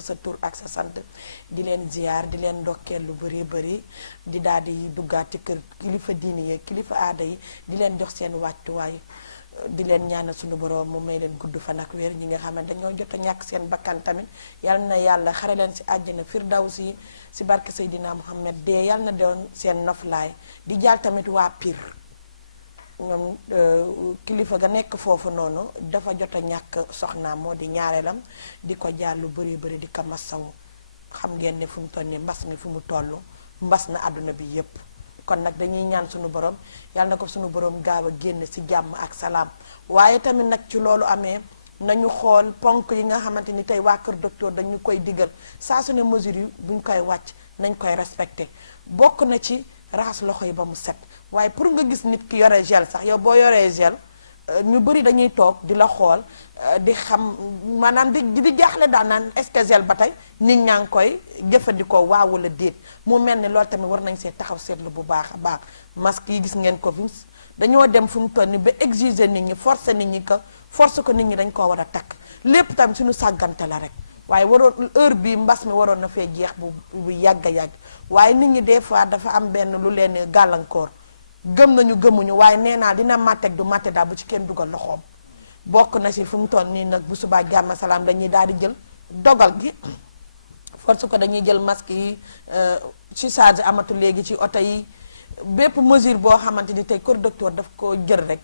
sa tur ak sa sant di leen ziyaar di leen ndokkeel lu bëri di daal di duggaat ci kër kilifa diini yi kilifa aada yi di leen jox seen wàccuwaay di leen ñaanal suñu borom mu may leen gudd fan ak wér ñi nga xamante dañoo jot a ñàkk seen bakkan tamit yal na yàlla xare leen si àjjana firdawsi si barke Seydina Muhammad dee yal na doon seen noflaay di jaal tamit waa Pire ñoom kilifa ga nekk foofu noonu dafa jot a ñàkk soxnaam moo di ñaareelam di ko jaar lu bëri di ko masawu xam ngeen ne fu mu toll nii mbas mi fu mu toll mbas na àdduna bi yépp kon nag dañuy ñaan suñu borom yàlla na ko suñu borom gaaw a génn ci jàmm ak salaam waaye tamit nag ci loolu amee nañu xool ponk yi nga xamante ni tey waa kër docteur dañu koy digal saa su ne mesure yi buñ koy wàcc nañ koy respecté bokk na ci raxas loxo yi ba mu set waaye pour nga gis nit ki yore gel sax yow boo yoree gel ñu bëri dañuy toog di la xool di xam maanaam di jaaxle daal naan est-ce que gel ba tey nit ñaa ngi koy jëfandikoo waaw wala déet mu mel ni loolu tamit war nañ see taxaw seetlu bu baax a baax masque yi gis ngeen ko fi dañoo dem fu mu toll ni ba exiger nit ñi forcer nit ñi que force ko nit ñi dañ koo war a takk lépp tamit suñu sàggante la rek waaye waroon heure bi mbas mi waroon na fee jeex bu yàgg a yàgg waaye nit ñi des fois dafa am benn lu leen gàllankoor gëm nañu gëmuñu waaye nee naa dina màtteeg du màtte daal bu ci kenn dugal loxoom bokk na si fu mu toll nii nag bu subaa jàmm salaam dañuy daal di jël dogal gi force ko dañuy jël masque yi ci charge amatu léegi ci oto yi bépp mesure boo xamante ni tey kër docteur daf ko jël rek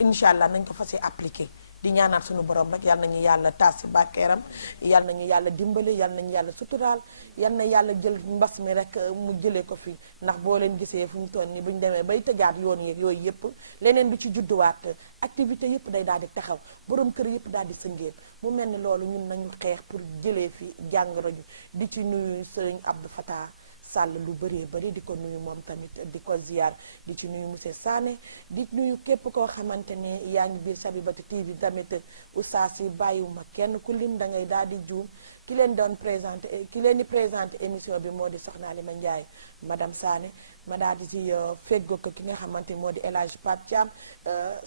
incha allah nañ ko fas appliqué di ñaanaat suñu borom rek yal nañu yàlla taas si bàkkeeram yal nañu yàlla dimbale yal nañu yàlla suturaal yal na yàlla jël mbas mi rek mu jëlee ko fi ndax boo leen gisee fu mu toll nii bu ñu demee bay tëjaat yoon yeeg yooyu yëpp leneen du ci judduwaat activité yëpp day daal di taxaw borom kër yëpp daal di sëngéen mu mel ni loolu ñun nañu xeex pour jëlee fi jàngoro ji di ci nuyu sëriñ Abdou Fatah Sall lu bëri di ko nuyu moom tamit di ko ziar di ci nuyu monsieur Sané di nuyu képp koo xamante ne yaa ngi biir Sabibatu TV tamit oustaz yi bàyyiwuma kenn ku lim da ngay daal di juum ki leen doon présenté ki leen di présenté émission bi moo di Soxna Alima Ndiaye madame Sané ma daal di ci feggoo ko ki nga xamante moo di El Hadj Pape Thiam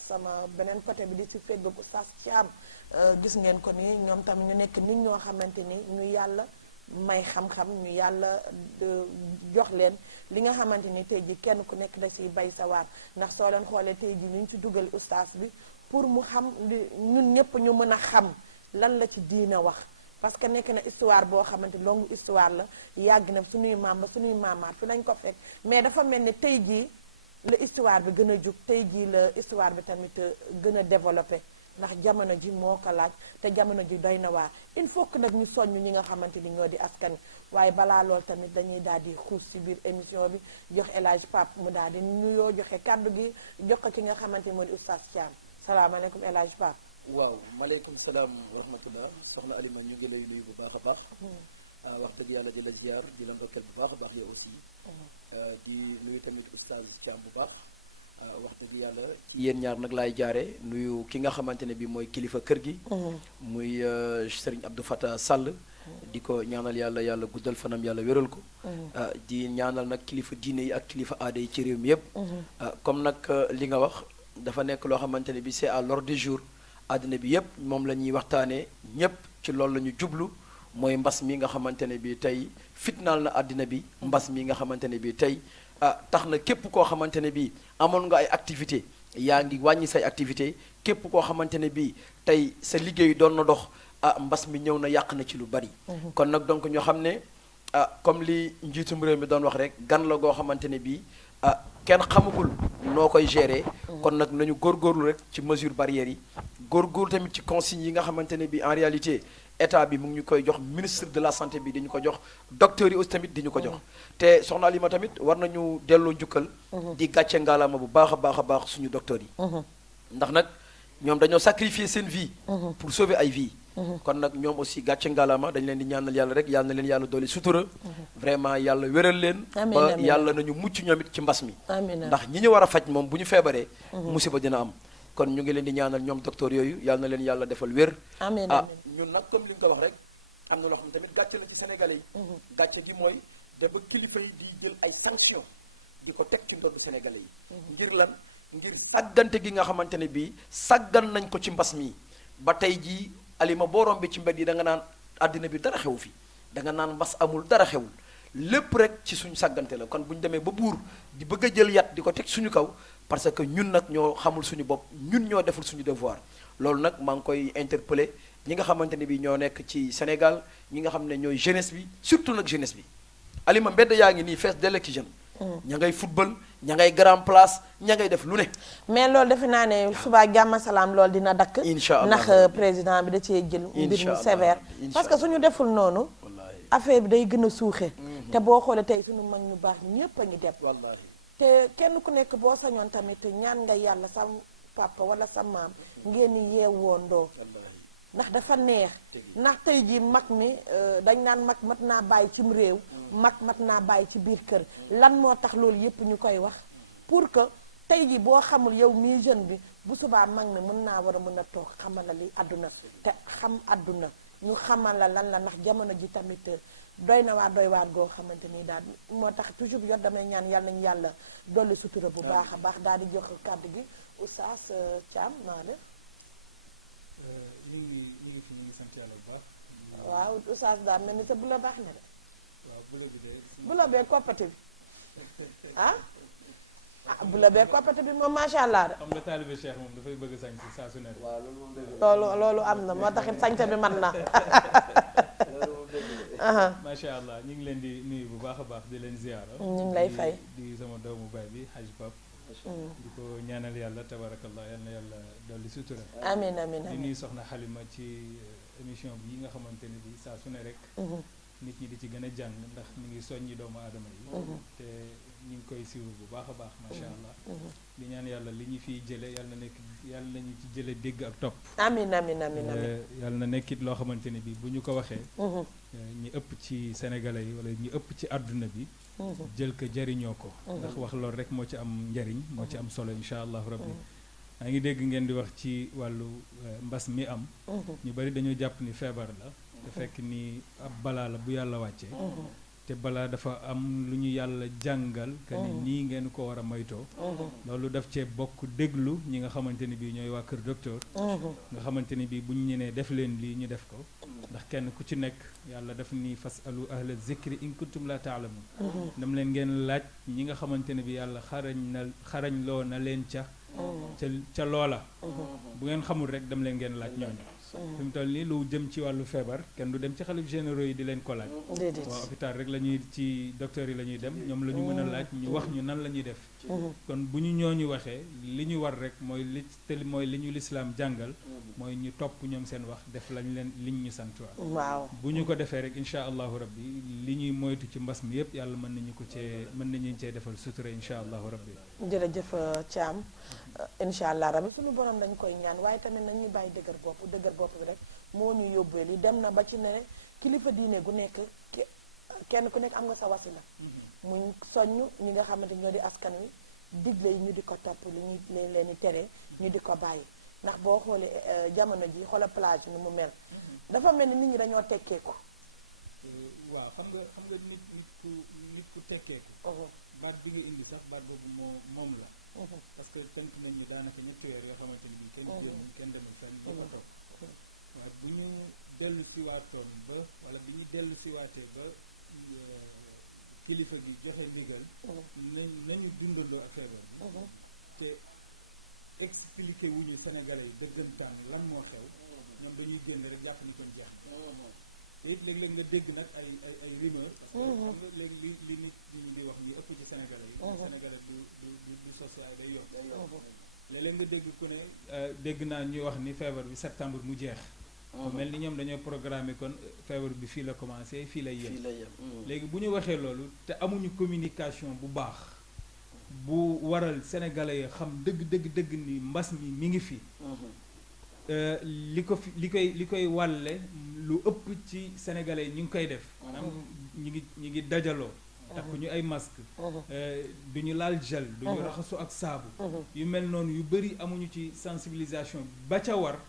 sama beneen côté bi di ci feggoo ko oustaz Thiam gis ngeen ko ni ñoom tamit ñu nekk nit ñoo xamante ni ñu yàlla may xam-xam ñu yàlla jox leen li nga xamante ni tey ji kenn ku nekk da ciy bay sa waar ndax soo leen xoolee tey ji ñu ci dugal ustaas bi pour mu xam ñun ñëpp ñu mën a xam lan la ci diina wax parce que nekk na histoire boo xamante longue histoire la yàgg na suñuy maam ba suñuy maamaat fi lañ ko fekk mais dafa mel ni tey jii la histoire bi gën a jug tey jii la histoire bi tamit gën a développé ndax jamono ji moo ko laaj te jamono ji doy na waa il faut que nag ñu soññ ñi nga xamante ni ñoo di askan waaye balaa lool tamit dañuy daal di xuus ci biir émission bi jox El Hadj Pape mu daal di nuyoo joxe kàddu gi jox ko ki nga xamante ni moo di oustaz Thiam salaamaaleykum El Hadj Pape. waaw maaleykum salaam wa rahmatullah soxna Alima ñu ngi lay nuyu bu baax a baax. wax dëgg yàlla di la ziar di la ndokkeel bu baax a baax yow aussi. di nuyu tamit oustaz Thiam bu baax. wax dëgg yàlla ci yéen ñaar nag laay jaare nuyu ki nga xamante ne bi mooy kilifa kër gi muy Serigne Abdou Fatah Sall di ko ñaanal yàlla guddal fanam yàlla wéral ko di ñaanal nag kilifa diine yi ak kilifa aada yi ci réew mi yépp comme nag li nga wax dafa nekk loo xamante ne bi c'est à l'ordre du jour àddina bi yépp moom la ñuy waxtaanee ñépp ci loolu la ñu jublu mooy mbas mi nga xamante ne bi tey fitnaal na àddina bi mbas mi nga xamante ne bi tey tax na képp koo xamante ne bii amoon nga ay activité yaa ngi wàññi say activité képp koo xamante ne bii tey sa liggéey doon na dox mbas mi ñëw na yàq na ci lu bari kon nag donc ñoo xam ne comme li njiitum réew mi doon wax rek gan la goo xamante ne bii kenn xamagul noo koy gérer kon nag nañu góorgóorlu rek ci mesure barrières yi góorgóorlu tamit ci consignes yi nga xamante ne bii en réalité état bi mu ngi ñu koy jox ministre de la santé bi dañu ko jox docteurs yi aussi tamit di ñu ko jox te soxna Alima tamit war nañu delloo njukkal di gàcce ngaalaama bu baax a baax a baax suñu docteurs yi ndax nag ñoom dañoo sacrifier seen vie pour sauver ay vie kon nag ñoom aussi gàcce ngaalaama dañ leen di ñaanal yàlla rek yàlla na leen yàlla dooli sutura vraiment yàlla wéral leen ba yàlla nañu mucc ñoom it ci mbas mi ndax ñi ñu war a faj moom bu ñu feebaree musiba dina am kon ñu ngi leen di ñaanal ñoom docteur yooyu yàlla na leen yàlla defal wér ñun nag comme li nga ko wax rek am na loo xam ne tamit gàcce la ci sénégalais yi gàcce gi mooy dafa kilifa yi di jël ay sanctions di ko teg ci ndoddu sénégalais yi ngir lan ngir sàggante gi nga xamante ne bii sàggan nañ ko ci mbas mi ba tey jii Alima boo rombi ci mbedd yi da nga naan àddina bi dara xew fi da nga naan mbas amul dara xewul lépp rek ci suñu sàggante la kon bu ñu demee ba buur di bëgg a jël yat di ko teg suñu kaw parce que ñun nag ñoo xamul suñu bopp ñun ñoo deful suñu devoir loolu nag maa ngi koy interpeller ñi nga xamante ne bi ñoo nekk ci Sénégal ñi nga xam ne ñooy jeunesse bi surtout nag jeunesse bi Alima mbedd yaa ngi nii fees dell ak jeune ña ngay football ña ngay grand place ña ngay def lu ne. mais loolu defe naa ne suba jàmm salaam loolu dina dakk incha allah ndax président bi da cee jël mbir mu sévère parce que suñu deful noonu affaire bi day gën a suuxe te boo xoolee tey suñu mag ñu baax ñépp a ngi dem te kenn ku nekk boo sañoon tamit ñaan nga yàlla sa papa wala sa maam ngeen ni yeewoondoo ndax dafa neex ndax tey jii mag mi dañ naan mag mat naa bàyyi cim réew mag mat naa bàyyi ci biir kër lan moo tax loolu yépp ñu koy wax pour que tey jii boo xamul yow mii jeune bi bu subaa mag mi mën naa war a mën a toog xamal la li àdduna te xam àdduna ñu xamal la lan la ndax jamono ji tamit doy na waar doy waar goo xamante ni daal moo tax toujours yor damay ñaan yàlla nañu yàlla dolli sutura bu baax a baax daal di jox kàddu gi Oustaz Thiam naa def ñu ngi fi ñu ngi sant yàlla bu baax. waaw Oustaz daal mel ni te bu la baax na de. waaw bu la bi de. bu la bee koppati bi ah bu la bee koppati bi moom macha allah de. xam nga taalibe Cheikh moom dafay bëgg sañ si saa su ne. waaw loolu am na moo taxit sañte bi mat na. macha allah ñu ngi leen di nuyu bu baax a baax di leen ziyaara. ñu ngi lay fay di sama doomu baay bi Haj Pap di ko ñaanal yàlla tabarakallah yal na yàlla dolli sutura. amiin amiin di amiin nuyu soxna Xalima ci émission bi yi nga xamante ne bi saa su ne rek. nit ñi di ci gën a jàng ndax mi ngi soññi doomu aadama yi. te ñu ngi koy siiw bu baax a baax macha allah. di ñaan yàlla li ñu fiy jële yàlla na nekk yàlla nañu ci jële dégg ak topp. amiin amiin amiin amiin yàlla na nekkit loo xamante ne bi bu ñu ko waxee. ñi ëpp ci sénégalais yi wala ñi ëpp ci àdduna bi. jël ko jariñoo ko. ndax wax loolu rek moo ci am njariñ moo ci am solo incha allahu rabbi. maa ngi dégg ngeen di wax ci wàllu mbas mi am. ñu bari dañoo jàpp ni feebar la. te fekk ni ab balaa la bu yàlla wàccee. te balaa dafa am lu ñu yàlla jàngal. que ni nii ngeen ko war a moytoo. loolu daf cee bokk déglu ñi nga xamante ni bii ñooy waa kër docteur. nga xamante ni bii bu ñu ñenee def leen lii ñu def ko. ndax kenn ku ci nekk yàlla daf ni fasalu ahla zikri in kuntum la taalamun. dam leen ngeen laaj ñi nga xamante ne bi yàlla xarañ loo na leen ca loola. bu ngeen xamul rek dam leen ngeen laaj ñooñu. fi mu toll nii lu jëm ci wàllu feebar kenn du dem ci xalif généraux yi di leen ko laaj. waaw hôpital rek la ñuy ci docteur yi la ñuy dem ñoom la ñu mën a laaj ñu wax ñu nan la ñuy def. kon bu ñu ñooñu waxee li ñu war rek mooy li ñu lislaam jàngal. mooy ñu topp ñoom seen wax def lañ leen liñ ñu sant waaw bu ñu ko defee rek incha allahu rabbi li ñuy moytu ci mbas mi yëpp yàlla mën nañu cee defal sutura incha allahu rabbi. jërëjëf Thiam incha allah rabbi suñu borom dañ koy ñaan waaye tamit nañu bàyyi dëgër bopp bi rek moo ñu yóbbee li dem na ba ci ne kilifa diine gu nekk kenn ku nekk am nga sa wasila muy soññ ñi nga xamante ñoo di askan wi digle yi ñu di ko topp li ñu leen di tere ñu di ko bàyyi ndax boo xoolee jamono ji xoola plage ni mu mel dafa mel ni nit ñi dañoo tekkeeku. waaw xam nga nit ku tekkeeku. baat bi nga indi sax baat boobu moom la. parce que tënk nañ ni daanaka ñetti weer yoo xamante ni bii kenn génnul kenn demul fenn ba ko toog. waaye bu ñu dellu siwaatoon ba wala bi ñu dellu siwaatee ba kilifa gi joxe ndigal. nañu dundandoo ak feebar bi. te expliqué wuñu Sénégalais yi dëggantaan lan moo xew. ñoom dañuy génn rek jàpp ni kon jeex na. te it léeg-léeg nga dégg nag ay rumeur. xam nga léegi li nit ñi di wax ni ëpp ci Sénégalais yi. Sénégalais du social day yokk. léeg-léeg nga dégg ku ne. dégg naa ñuy wax ni feebar bi septembre mu jeex. mel ni ñoom dañoo programmer kon feebar bi fii la commencé fii lay yem. léegi bu ñu waxee loolu te amuñu communication bu baax bu waral sénégalais yi xam dëgg ni mbas mi ngi fi. li koy wàlle lu ëpp ci sénégalais yi ñu ngi koy def. maanaam ñi ngi dajaloo. takku ñu ay masque du ñu laal gel du ñu raxasu ak saabu. yu mel noonu yu bëri amuñu ci sensibilisation ba ca war.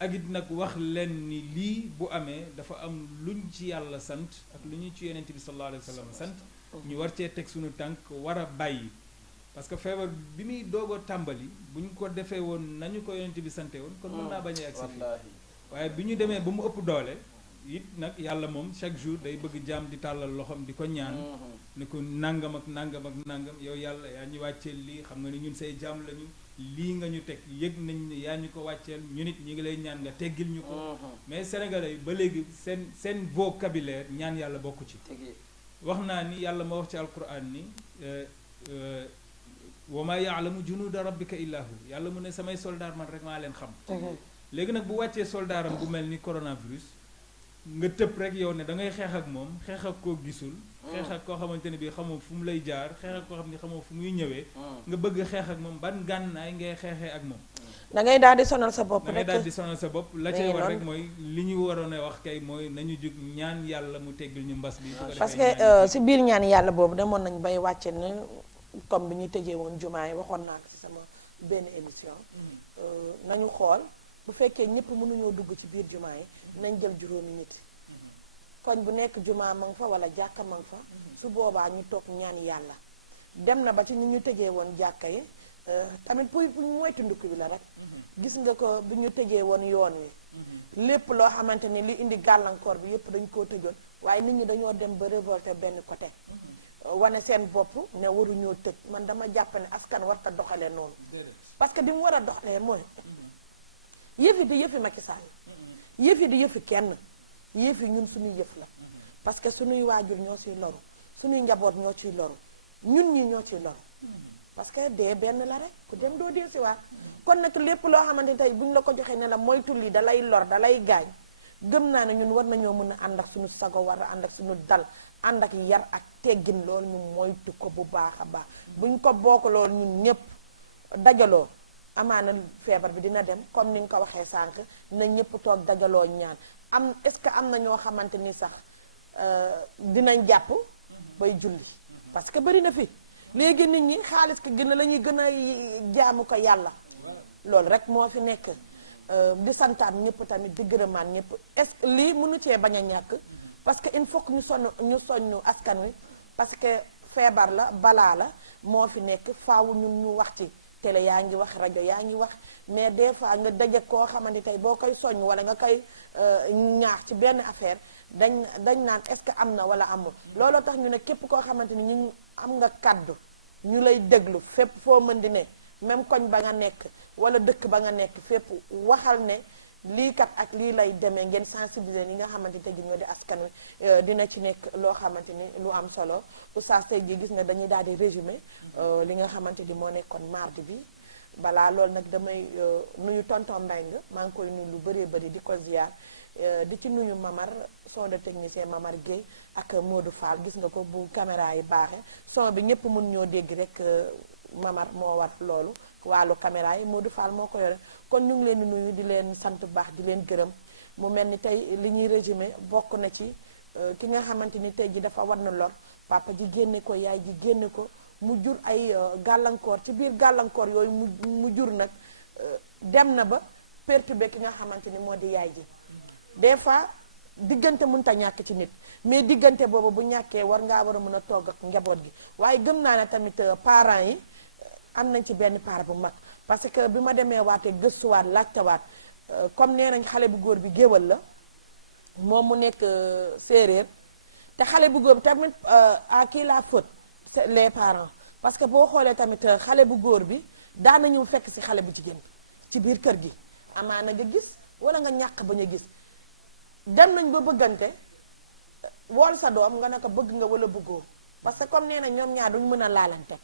ak it nag wax leen ni lii bu amee dafa am luñ ci yàlla sant ak lu ñu ci yonent bi sallallahu alayhi wa sallam sant. ñu war cee teg suñu tànk war a bàyyi. parce que feebar bi muy doog a tàmbali bu ñu ko defee woon nañu ko yonent bi sante woon kon mën naa bañ a agsi fii waaye bi ñu demee ba mu ëpp doole it nag yàlla moom chaque jour day bëgg jaam di tàllal loxoom di ko ñaan ne ko nangam ak nangam ak nangam yow yàlla yaa ñu wàcceel lii xam nga ni ñun say jaam lañu lii nga ñu teg yëg nañ ne yaa ñu ko wàcceel ñu nit ñi ngi lay ñaan nga teggil ñu ko mais sénégalais yi ba léegi seen vocabulaire ñaan yàlla bokku ci wax naa ni yàlla ma wax ci alquran ni wa ma yaalamu junuuda rabbika illa hu yàlla mu ne samay soldaar man rek maa leen xam léegi nag bu wàccee soldaaram bu mel ni coronavirus nga tëb rek yow ne da ngay xeex ak moom xeex ak koo gisul xeex ak koo xamante ne bii xamoo fu mu lay jaar xeex ak koo xam ne xamoo fu muy ñëwee nga bëgg xeex ak moom ban gànnaay ngay xeexee ak moom da ngay daal di sonal sa bopp da rek ngay daal di sonal sa bopp la cay war rek mooy li ñu waroon a wax kay mooy nañu jug ñaan yàlla mu teggil ñu mbas bi parce que si biir ñaan yàlla boobu demoon nañ bay wàcce ne comme bi ñuy tëjee woon jumaa yi waxoon naa ko ci sama benn émission nañu xool bu fekkee ñëpp mënuñoo dugg ci biir jumaa yi nañ jël juróomi nit koñ bu nekk jumaa ma nga fa wala jàkka ma nga fa su boobaa ñu toog ñaan yàlla dem na ba ci ñu tëjee woon jàkka yi tamit pour moytu ndukk bi la rek gis nga ko bi ñu tëjee woon yoon wi lépp loo xamante ni li indi gàllankoor bi yépp dañ koo tëjoon waaye nit ñi dañoo dem ba révolté benn côté wane seen bopp ne waruñoo tëj man dama jàpp ne askan warta doxalee noonu parce que di mu war a doxalee mooy yëfi di yëfi Macky Sall yëfi di yëfi kenn yëfi ñun suñuy yëf la parce que suñuy waajur ñoo ciy loru suñuy njaboot ñoo ciy loru ñun ñi ñoo ciy loru parce que dee benn la rek ku dem doo dee si waat kon nag lépp loo xamante tey buñ la ko joxee ne la moytu lii da lay lor da lay gaañ gëm naa ne ñun war nañoo mën a ànd ak suñu sago war a ànd ak suñu dal ànd ak yar ak teggin loolu ñu moytu ko bu baax a baax buñ ko bokk loolu ñun ñëpp dajaloo amaana feebar bi dina dem comme ni nga ko waxee sànq na ñëpp toog dajaloo ñaan est-ce que am na ñoo xamante ni sax dinañ jàpp bay julli parce que bari na fi léegi nit ñi xaalis ko gën a la ñuy gën a jaamu ko yàlla loolu rek moo fi nekk di santaat ñëpp tamit di gërëmaat ñëpp est-ce que lii mënu cee bañ a ñàkk parce que il faut que ñu soññu askan wi parce que feebar la balaa la moo fi nekk faaw ñun ñu wax ci télé yaa ngi wax rajo yaa ngi wax mais des fois nga daje koo xamante tey boo koy soññ wala nga koy ñaax ci benn affaire dañ naan est-ce que am na wala amul looloo tax ñu ne képp koo xamante ni ñu am nga kaddu ñu lay déglu fépp foo mën di ne même koñ ba nga nekk wala dëkk ba nga nekk fépp waxal ne lii kat ak lii lay demee ngeen sensibiliser ñi nga xamante tey jii ñoo di askan wi dina ci nekk loo xamante ni lu am solo oustaz tey jii gis nga dañuy daal di résumé li nga xamante ni moo nekkoon mardi bi balaa loolu nag damay nuyu tonton Mbengue maa ngi koy nuyu lu bëree bëri di ko ziar di ci nuyu Mamar son de technicien Mamar Gueye ak Modou Fall gis nga ko bu caméra yi baaxee son bi ñëpp mën ñoo dégg rek Mamar moo war loolu wàllu caméra yi Modou Fall moo ko yore kon ñu ngi leen di nuyu di leen sant bu baax di leen gërëm mu mel ni tey li ñuy résumé bokk na ci ki nga xamante ni tey ji dafa war na lor papa ji génne ko yaay ji génne ko mu jur ay gàllankoor ci biir gàllankoor yooyu mu jur nag dem na ba perturbé ki nga xamante ni moo di yaay ji des fois diggante mënta ñàkk ci nit mais diggante boobu bu ñàkkee war ngaa war a mën a togg ak njaboot gi waaye gëm naa ne tamit parents yi am nañ ci benn part bu mag parce que bi ma demee waatee gëstuwaat laajtewaat comme nee nañ xale bu góor bi géwal la moom mu nekk séeréer te xale bu góor bi tamit à qui la faute c'est les parents parce que boo xoolee tamit xale bu góor bi daana ñëw fekk si xale bu jigéen bi ci biir kër gi amaana nga gis wala nga ñàkk bañ a gis dem nañ ba bëggante wool sa doom nga ne ko bëgg nga wala bëggoo parce que comme nee na ñoom ñaar duñu mën a laalante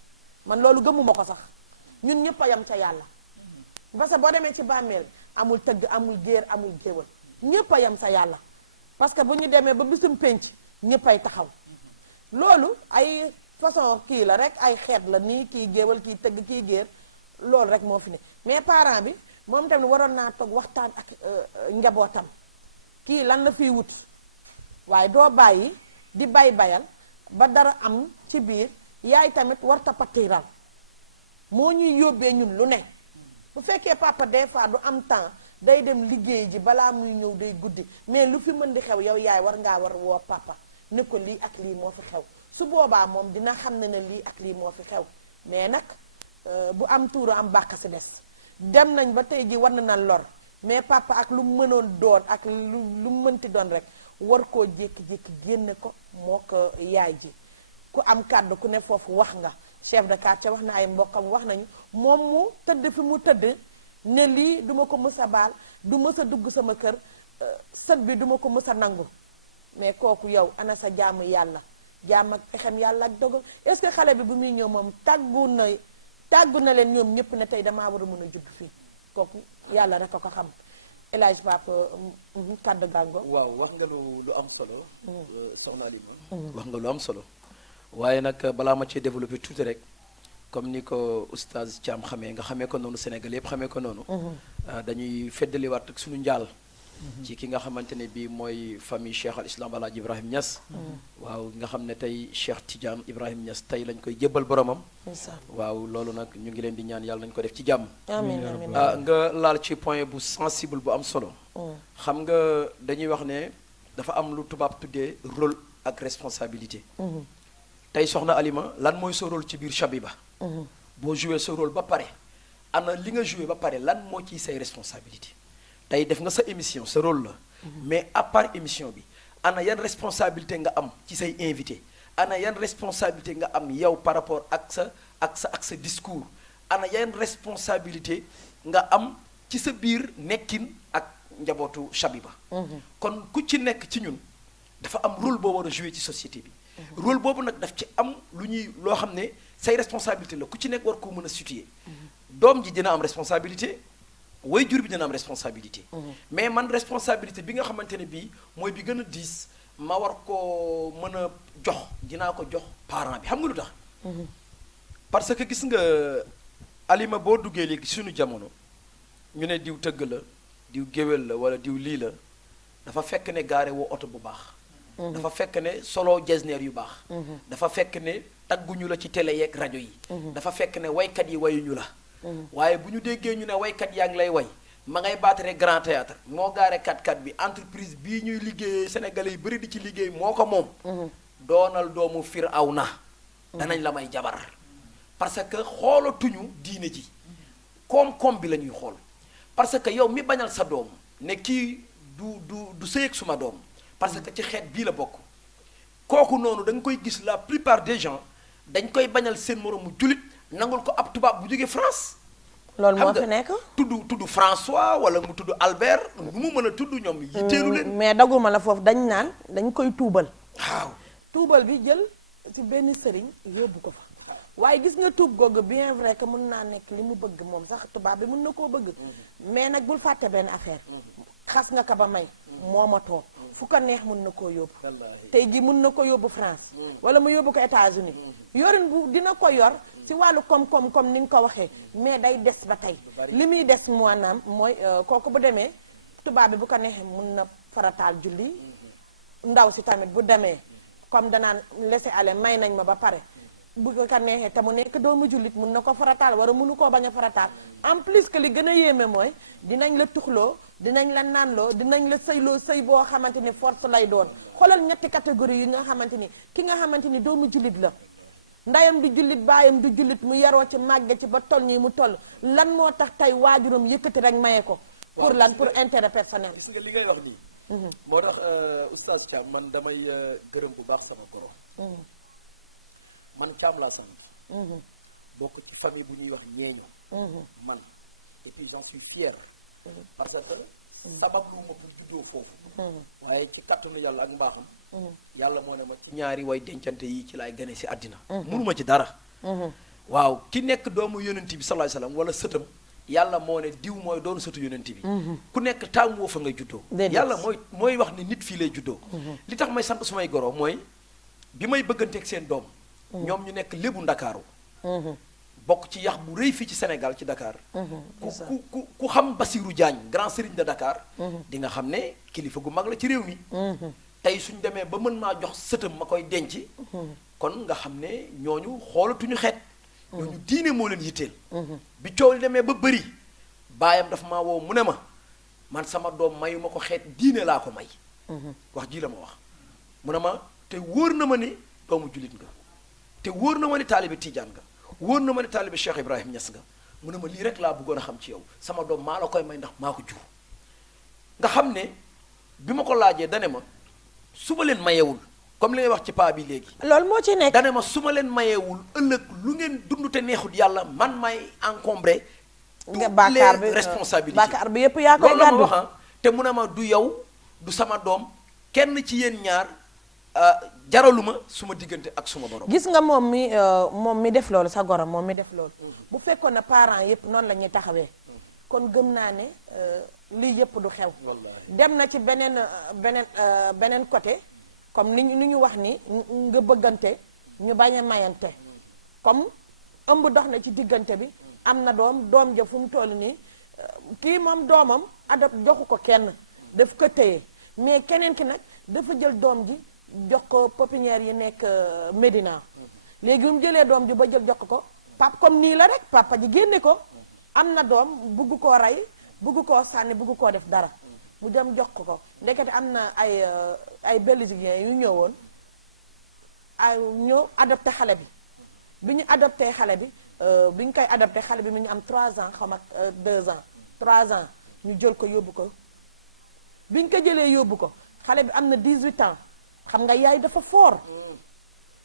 man loolu gëmuma ko sax ñun ñëpp a yam ca yàlla parce que boo demee ci bàmmeel amul tëgg amul géer amul géwal ñëpp a yam sa yàlla parce que bu ñu demee ba bisum pénc ñëpp ay taxaw loolu ay façon kii la rek ay xeet la nii kii géwal kii tëgg kii géer loolu rek moo fi ne mais parent bi moom tamit waroon naa toog waxtaan ak njabootam kii lan la fiy wut waaye doo bàyyi di bayal ba dara am ci biir yaay tamit warta patiral moo ñuy yóbbee ñun lu ne bu fekkee papa des fois du am temps day dem liggéey ji balaa muy ñëw day guddi mais lu fi mën di xew yow yaay war ngaa war woo papa ne ko lii ak lii moo fi xew su boobaa moom dina xam ne lii ak lii moo fi xew mais nag bu am tuuru am bàq si des dem nañ ba tey ji war na lor mais papa ak lu mu mënoon doon ak lu mu mënti doon rek war koo jékki-jékki génne ko moo ko yaay ji ku am kàddu ku ne foofu wax nga chef de quartier wax na ay mbokkam wax nañu moom mu tëdd fi mu tëdd ne lii duma ko mës a baal du mës a dugg sama kër sët bi duma ko mës a nangu mais kooku yow ana sa jaamu yàlla jaam ak pexem yàlla ak dogal est-ce que xale bi bu muy ñëw moom tàggu na leen ñoom ñëpp ne tey damaa war a mën a judd fii kooku yàlla rek a ko xam El Hadj Pape kàddu gàngo waaw wax nga lu am solo soxna Alima wax nga lu am solo waaye nag balaa ma cee développé tuuti rek comme ni ko oustaz Thiam xamee nga xamee ko noonu Sénégal yëpp xamee ko noonu dañuy feddaliwaat ak suñu njaal ci ki nga xamante ne bii mooy famille Cheikh al Islam Alaaji Ibrahim Niass waaw nga xam ne tey Cheikh Tidiane Ibrahim Niass tey lañ koy jébbal boromam waaw loolu nag ñu ngi leen di ñaan yàlla nañ ko def ci jàmm amiin amiin nga laal ci point bu sensible bu am solo xam nga dañuy wax ne dafa am lu tubaab tuddee rôle ak responsabilité tey soxna Alima lan mooy sa rôle ci biir Chabiba boo joué sa rôle ba pare ana li nga joué ba pare lan moo ciy say responsabilité tey def nga sa émission sa rôle la mais à part émission bi ana yan responsabilité nga am ci say invité ana yan responsabilité nga am yow par rapport ak sa discours ana yan responsabilité nga am ci sa biir nekkin ak njabootu Chabiba kon ku ci nekk ci ñun dafa am rôle boo war a jouer ci société bi rôle boobu nag daf ci am loo xam ne say responsabilité la ku ci nekk war koo mën a situer doom ji dina am responsabilité way jur bi dina am responsabilité mais man responsabilité bi nga xamante ne bii mooy bi gën a diis ma war koo mën a jox dinaa ko jox parent bi xam nga lu tax parce que gis nga Alima boo duggee léegi suñu jamono ñu ne diw tëgg la diw géwél la wala diw lii la dafa fekk ne gaare woo oto bu baax dafa fekk ne solo jesneer yu baax dafa fekk ne tagguñu la ci télé yeeg rajo yi dafa fekk ne waykat yi wayuñu la waaye bu ñu déggee ñu ne waykat yaa ngi lay way ma ngay baatare grand théâtre moo gaare 4x4 bi entreprise bii ñuy liggéeyee sénégalais yi bëri di ci liggéey moo ko moom doonal doomu Firawna danañ la may jabar parce que xoolatuñu diine ji koom-koom bi la ñuy xool parce que yow mi bañal sa doom ne kii du sëy ak suma doom parce que ci xeet bii la bokk kooku noonu da nga koy gis la plupart des gens dañ koy bañal seen moroomu julit nangul ko ab tubaab bu jógee France loolu moo fi nekk tudd François wala mu tudd Albert nu mu mën a tudd ñoom yitteelu leen mais daguma la foofu dañ naan dañ koy tuubal waaw tuubal bi jël ci benn sëriñ yóbbu ko fa waaye gis nga tuub googu bien vrai que mën naa nekk li mu bëgg moom sax tubaab bi mën na koo bëgg mais nag bul fàtte benn affaire xas nga ko ba may moomatoo fu ko neex mën na koo yóbbu tey ji mën na ko yóbbu France wala mu yóbbu ko États-Unis yorin bu dina ko yor ci wàllu koom-koom comme ni nga ko waxee mais day des ba tey li muy des maanaam mooy kooku bu demee tubaab bi bu ko neexee mën na farataal julli ndaw si tamit bu demee comme danaan laisser aller may nañ ma ba pare bu ko neexee te mu nekk doomu jullit mun na ko farataal wala mënu koo bañ a farataal en plus que li gën a yéeme mooy dinañ la tuxloo dinañ la naanloo dinañ la sëyloo sëy boo xamante ni force lay doon xoolal ñetti catégorie yi nga xamante ni ki nga xamante ni doomu jullit la ndayam du jullit baayam du jullit mu yaroo ci màgge ci ba toll nii mu toll lan moo tax tey waajuram yëkkati rek maye ko pour lan pour intérêt personnel gis nga li ngay wax nii moo tax oustaz Thiam man damay gërëm bu baax sama goro man Thiam laa sant bokk ci famille bu ñuy wax ñeeño man et puis j'en suis fier parce que sabab lu ma pour juddoo foofu waaye ci kattanu yàlla ak mbaaxam yàlla moo ne ma ci ñaari way dencante yi ci laay gane si àddina mënuma ci dara waaw ki nekk doomu yonent bi sallallahu alayhi wasallam wala sëtam yàlla moo ne diw mooy doon sëtu yonent bi ku nekk taamu woo fa ngay juddoo yàlla mooy wax ne nit fii lay juddoo li tax may sant sumay goro mooy bi may bëgganteeg seen doom ñoom ñu nekk lébu ndakaaru bokk ci yax bu rëy fii ci Sénégal ci Dakar ku xam Basirou Diagne grand serigne de Dakar di nga xam ne kilifa gu mag la ci réew mi tey suñ demee ba mën maa jox sëtam ma koy denc kon nga xam ne ñooñu xoolatuñu xeet ñooñu diine moo leen yitteel bi coow li demee ba bëri baayam dafa maa woo mu ne ma man sama doom mayu ma ko xeet diine laa ko may wax ji la ma wax mu ne ma te wóor na ma ni doomu jullit nga te wóor na ma ni taalibe Tidiane nga wóor na ma ni taalibe Cheikh Ibrahim Niass nga mu ne ma lii rek laa bëggoon a xam ci yow sama doom maa la koy may ndax maa ko jur nga xam ne bi ma ko laajee dane ma su ma leen mayewul comme li ngay wax ci paa bi léegi. loolu moo ci nekk. dane ma su ma leen mayewul ëllëg lu ngeen dund te neexut yàlla man may encombré. nga bàkkaar bi toutes les responsabilités bàkkaar bi yëpp yaa koy loolu la ma gàddu. wax te mu ne ma du yow du sama doom kenn ci yéen ñaar jaraluma suma diggante ak suma borom. gis nga moom mi def loolu sa gorom moom mi def loolu bu fekkoon na parents yëpp noonu la ñuy taxawee kon gëm naa ne lii yëpp du xew. dem na ci beneen côté comme ni ñu wax ni nga bëggante ñu bañ a mayante comme ëmb dox na ci diggante bi am na doom ja fu mu toll nii kii moom doomam joxu ko kenn daf ko téye mais keneen ki nag dafa jël doom ji jox ko pépinière yi nekk Médina léegi bu mu jëlee doom ji ba jël jox ko papa comme nii la rek papa ji génne ko am na doom bugg koo rey bugg koo sànni bugg koo def dara mu dem jox ko ndekete am na ay Belgiens yu ñëwoon ñëw adopté xale bi ñu adopté xale bi bi ñu koy adopté xale bi mi ñu am 3 ans xaw ma 2 ans 3 ans ñu jël ko yóbbu ko bi ñu ko jëlee yóbbu ko xale bi am na 18 ans xam nga yaay dafa fort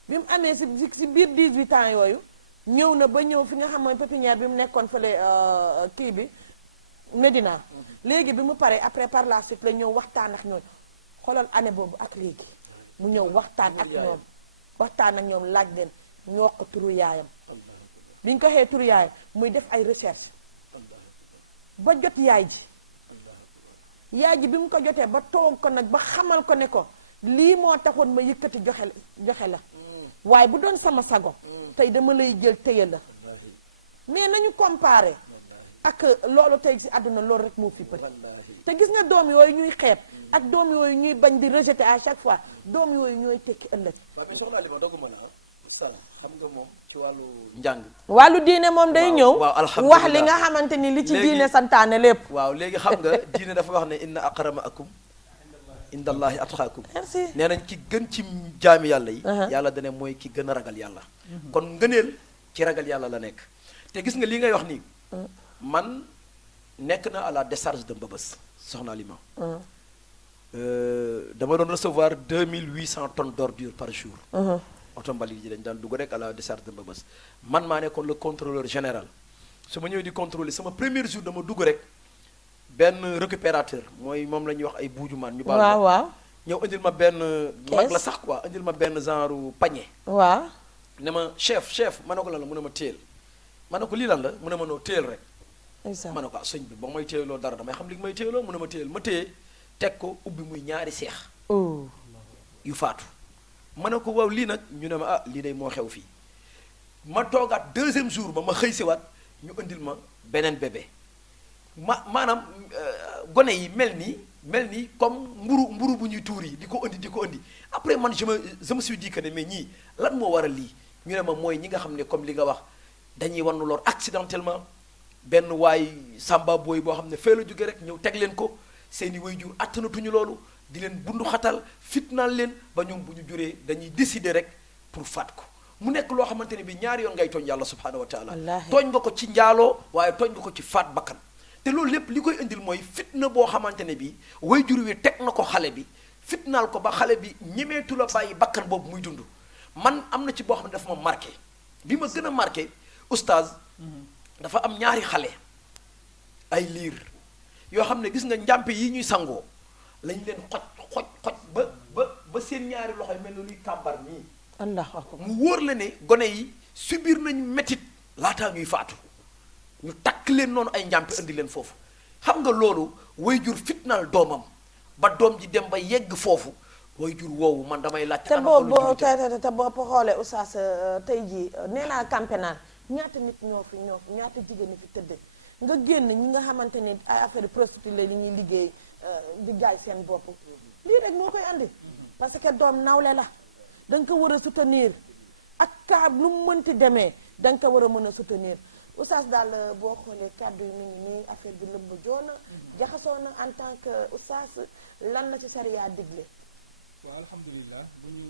bi mu amee si biir 18 ans yooyu ñëw na ba ñëw fi nga xam mooy pépinière bi mu nekkoon fële kii bi Médina léegi bi mu paree après par la suite la ñëw waxtaan ak ñoom xoolal année boobu ak léegi mu ñëw waxtaan ak ñoom laaj leen ñu wax ko turu yaayam bi ñu ko xee turu yaayam muy def ay recherche ba jot yaay ji bi mu ko jotee ba toog ko nag ba xamal ko ne ko lii moo taxoon ma yëkkati joxe la waaye bu doon sama sago tey dama lay jël téye la mais nañu comparé ak loolu tey si àdduna loolu rek moo fi përi te gis nga doom yooyu ñuy xeeb ak doom yooyu ñuy bañ di rejeter à chaque fois doom yooyu ñooy tekki ëllëg. waaw mais soxna Alima dogguma la xam nga moom ci wàllu njàng. wàllu diine moom day ñëw. waaw alhamdulilah wax li nga xamante ni li ci diine santaane lépp. waaw léegi xam nga diine dafa wax ne inna akramakum indallahi atqaakum. merci nee nañ ki gën ci jaami yàlla yi. yàlla dane mooy ki gën a ragal yàlla. kon ngëneel ci ragal yàlla la nekk. te gis nga li ngay wax nii. man nekk na à la décharge de Mbëbës soxna Alima. dama doon recevoir 2800 tonnes d'ordures par jour. oto mbalit yi dañ daan dugg rek à la décharge de Mbëbës man maa nekkoon le contrôleur général su ma ñëwee di contrôler sama premier jour dama dugg rek benn récupérateur mooy moom la ñuy wax ay buujumaan ñu baal waaw ñëw indil ma benn mag la sax quoi indil ma benn genre panier. waaw ne ma chef ma ne ko lan la mu ne ma téel ma ne ko lii lan la mu ne ma noo téel rek ma ne ko sëñ bi boo may téyeloo dara damay xam li may téyeloo mu ne ma téyel ma téye teg ko ubbi muy ñaari seex yu faatu ma ne ko waaw lii nag ñu ne ma lii day moo xew fii ma toogaat deuxième jour ba ma xëy siwaat ñu indil ma beneen bébé maanaam gone yi mel ni comme mburu bu ñuy tuur yi di ko indi après man je me suis dit que ne mais ñii lan moo waral lii ñu ne ma mooy ñi nga xam ne comme li nga wax dañuy wan lor accidentellement benn waay samba booy boo xam ne fee la jóge rek ñëw teg leen ko seeni waajur attanatuñu loolu di leen bundu xatal fitnaal leen ba ñoom bu ñu juree dañuy décider rek pour faat ko mu nekk loo xamante ne bi ñaari yoon ngay tooñ yàlla subhaanahu wa taala tooñ nga ko ci njaaloo waaye tooñ nga ko ci faat bakkan te loolu lépp li koy indil mooy fitna boo xamante ne bi waajur wi teg na ko xale bi fitnaal ko ba xale bi ñemeetu la bàyyi bakkan boobu muy dund man am na ci boo xam ne dafa ma marqué bi ma gën a marqué oustaz dafa am ñaari xale ay liir yoo xam ne gis nga njàmpe yi ñuy sangoo lañ leen xoj ba seen ñaari loxo yi mel na luy kàmbar nii allahu akbar mu wóor la ne gone yi subir nañu métit laataa ñuy faatu ñu takk leen noonu ay njàmpe indi leen foofu xam nga loolu waajur fitnaal doomam ba doom ji dem ba yegg foofu waajur woowu man damay laaj te boo xoolee oustaz tey jii nee naa campénal ñaata nit ñoo fi ñaata jigéen ñi fi tëdd nga génn ñi nga xamante ni ay affaire prostituée li ñuy liggéey di jaay seen bopp lii rek moo koy andi parce que doom nawle la da nga ko war a soutenir ak kaa lu mu mënti demee da nga ko war a mën a soutenir oustaz daal boo xoolee kàddu yi nit ñi affaire bi lëmb joona jaxasoo na en tant que oustaz lan la ci sariya digle. waaw alhamdulilah bu ñu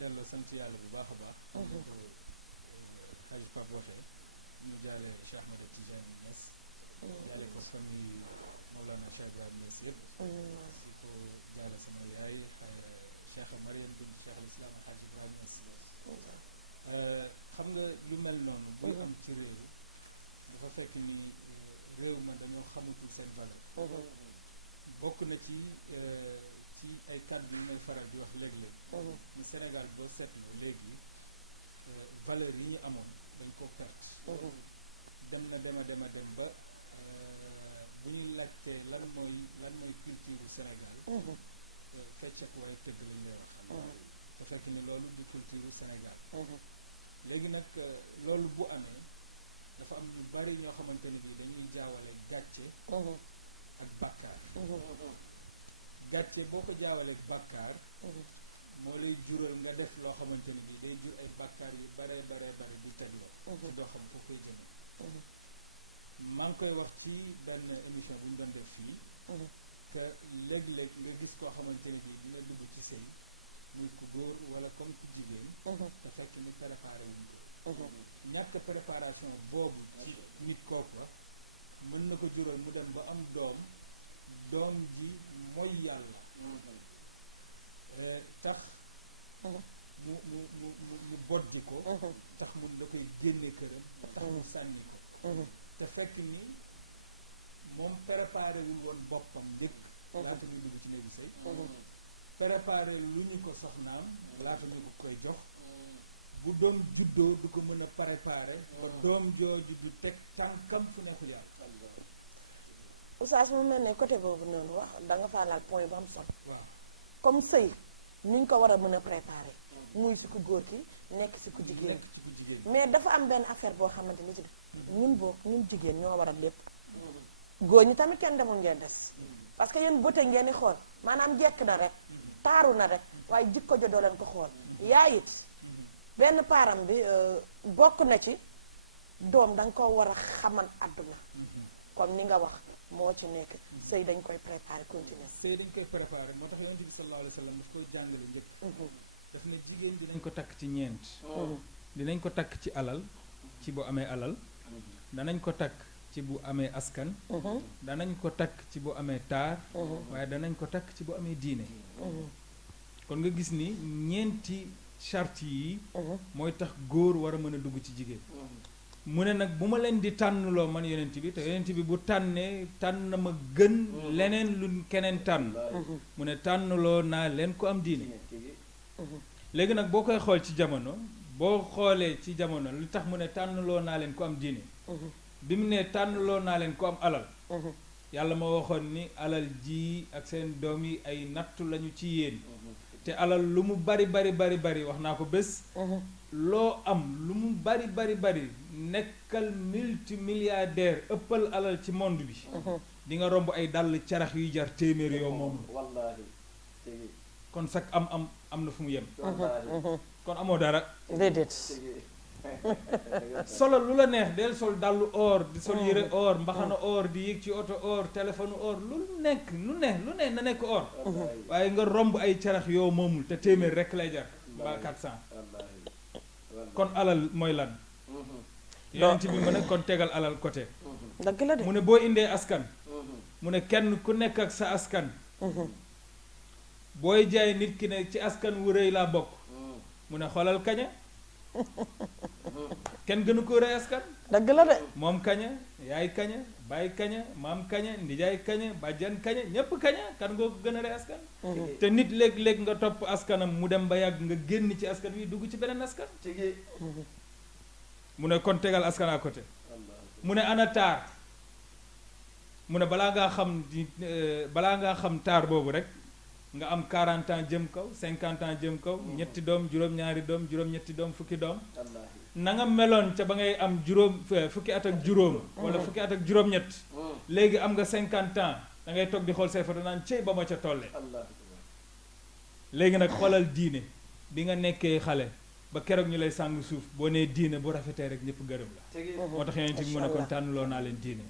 delloo sant yàlla bu baax a baax. xaj Pape waxee ñu jaale Cheikh Ahmed Tidiane Niass jaale ko famille Mawlana Cheikh Ibrahima Niass yëpp di ko jaale sama yaay Cheikh Mariam bint Cheikh al Islam Hadj Ibrahima Sy xam nga lu mel noonu buy am ci réew dafa fekk ni réew ma dañoo xamatul seen valeur bokk na ci ay kàddu yu may faral di wax léeg-léeg ni Sénégal boo seetloo léegi valeur yi ñu amoon dañ ko perte dem na dem ba bu ñuy laajtee lan mooy culture Sénégal feccat waaye tëgg lañ lay wax te fekk ni loolu du culture Sénégal léegi nag loolu bu amee dafa am ñu bari ñoo xamante ne bi dañuy jaawale gàcce ak bàkkaar gàcce boo ko jaawalee bàkkaar moo lay jural nga def loo xamante ne bi day jur ay bàkkaar yu bare du teg la doo xam foo koy gën maa ngi koy wax ci benn émission bu ñu doon def fii te léeg-léeg nga gis koo xamante ne bi dina dugg ci sëy muy ku góor wala comme ci jigéen te fekk ni préparé wuñ ñàkk préparation boobu ci nit kooku la mën na ko jural mu dem ba am doom ji mooy yàlla tax mu bojj ko tax mun da koy génne këram tax mu sànni ko te fekk ni moom préparé wul woon boppam njëkk laata muy dugg ci néegu sëy préparé lu ñu ko soxnaam laata ñu ko koy jox bu doom juddoo du ko mën a préparé ba doom jooju du teg tànkam fu neexul yàlla. Oustaz mu mel ne côté boobu noonu wax da nga faa laal point bu am solo. waaw comme sëy ni ñu ko war a mën a préparé muy si ku góor ki nekk si ku jigéen mais dafa am benn affaire boo xamante ni ci ñun jigéen ñoo war a lépp góor ñi tamit kenn demul ngeen des parce que yéen beauté ngeen di xool maanaam jekk na rek taaru na rek waaye jikko jo doo leen ko xool yaay it benn paaram bi bokk na ci doom da nga ko war a xamal àdduna comme ni nga wax moo ci nekk sëy dañ koy préparé continuer sëy dañ koy préparé moo tax yonent bi sallallahu alayhi wa sallam daf koy jàngale lépp daf ne jigéen dinañ ko takk ci ñeent dinañ ko takk ci alal ci bu amee alal danañ ko takk ci bu amee askan danañ ko takk ci bu amee taar waaye danañ ko takk ci bu amee diine kon nga gis ni ñeenti charte yi mooy tax góor war a mën a dugg ci jigéen mu ne nag bu ma leen di tànnloo man yonent bi te yonent bi bu tànnee tànn ma gën leneen lu keneen tànn mu ne tànnloo naa leen ko am diine léegi nag boo koy xool ci jamono boo xoolee ci jamono lu tax mu ne tànnloo naa leen ko am diine bi mu ne tànnloo naa leen ko am alal yàlla ma waxoon ni alal ji ak seen doom yi ay nattu lañu ci yéen te alal lu mu bari wax naa ko bés loo am lu mu bari nekkal multimilliardaire ëppal alal ci monde bi di nga romb ay dàll carax yuy jar téeméer yoo moom wallaahi kon sax am na fu mu yem kon amoo dara déedéet solo lu la neex del sol dàllu or di sol yére or mbaxana or di yéeg ci oto or téléphone or lu ne na nekk or waaye nga romb ay carax yoo moomul te téeméer rekk lay jar ba 400 kon alal mooy lan yonent bi mu ne kon tegal alal côté dëgg la de mu ne boo indee askan mu ne kenn ku nekk ak sa askan booy jaay nit ki ne ci askan wu rëy laa bokk mu ne xoolal kaña kenn gënu ko rëy askan dëgg la de moom kaña yaay kaña baay kaña maam kaña ndijaay kaña bàjjan kaña ñépp kaña kan ngoo ko gën a rëy askan te nit léeg-léeg nga topp askanam mu dem ba yàgg nga génn ci askan wi dugg ci beneen askan mu ne kon tegal askan à côté mu ne ana taar mu ne balaa ngaa xam taar boobu rek nga am 40 ans jëm kaw 50 ans jëm kaw ñetti doom juróom-ñaari doom juróom-ñetti doom fukki doom na nga meloon ca ba ngay am fukki at ak juróom wala fukki at ak juróom-ñett léegi am nga 50 ans da ngay toog di xool say photo naan cey ba ma ca tolle léegi nag xoolal diine bi nga nekkee xale ba keroog ñu lay sàng suuf boo nee diine bu rafetee rek ñëpp gërëm la moo tax yonent bi mu ne kon tànnloo naa leen diine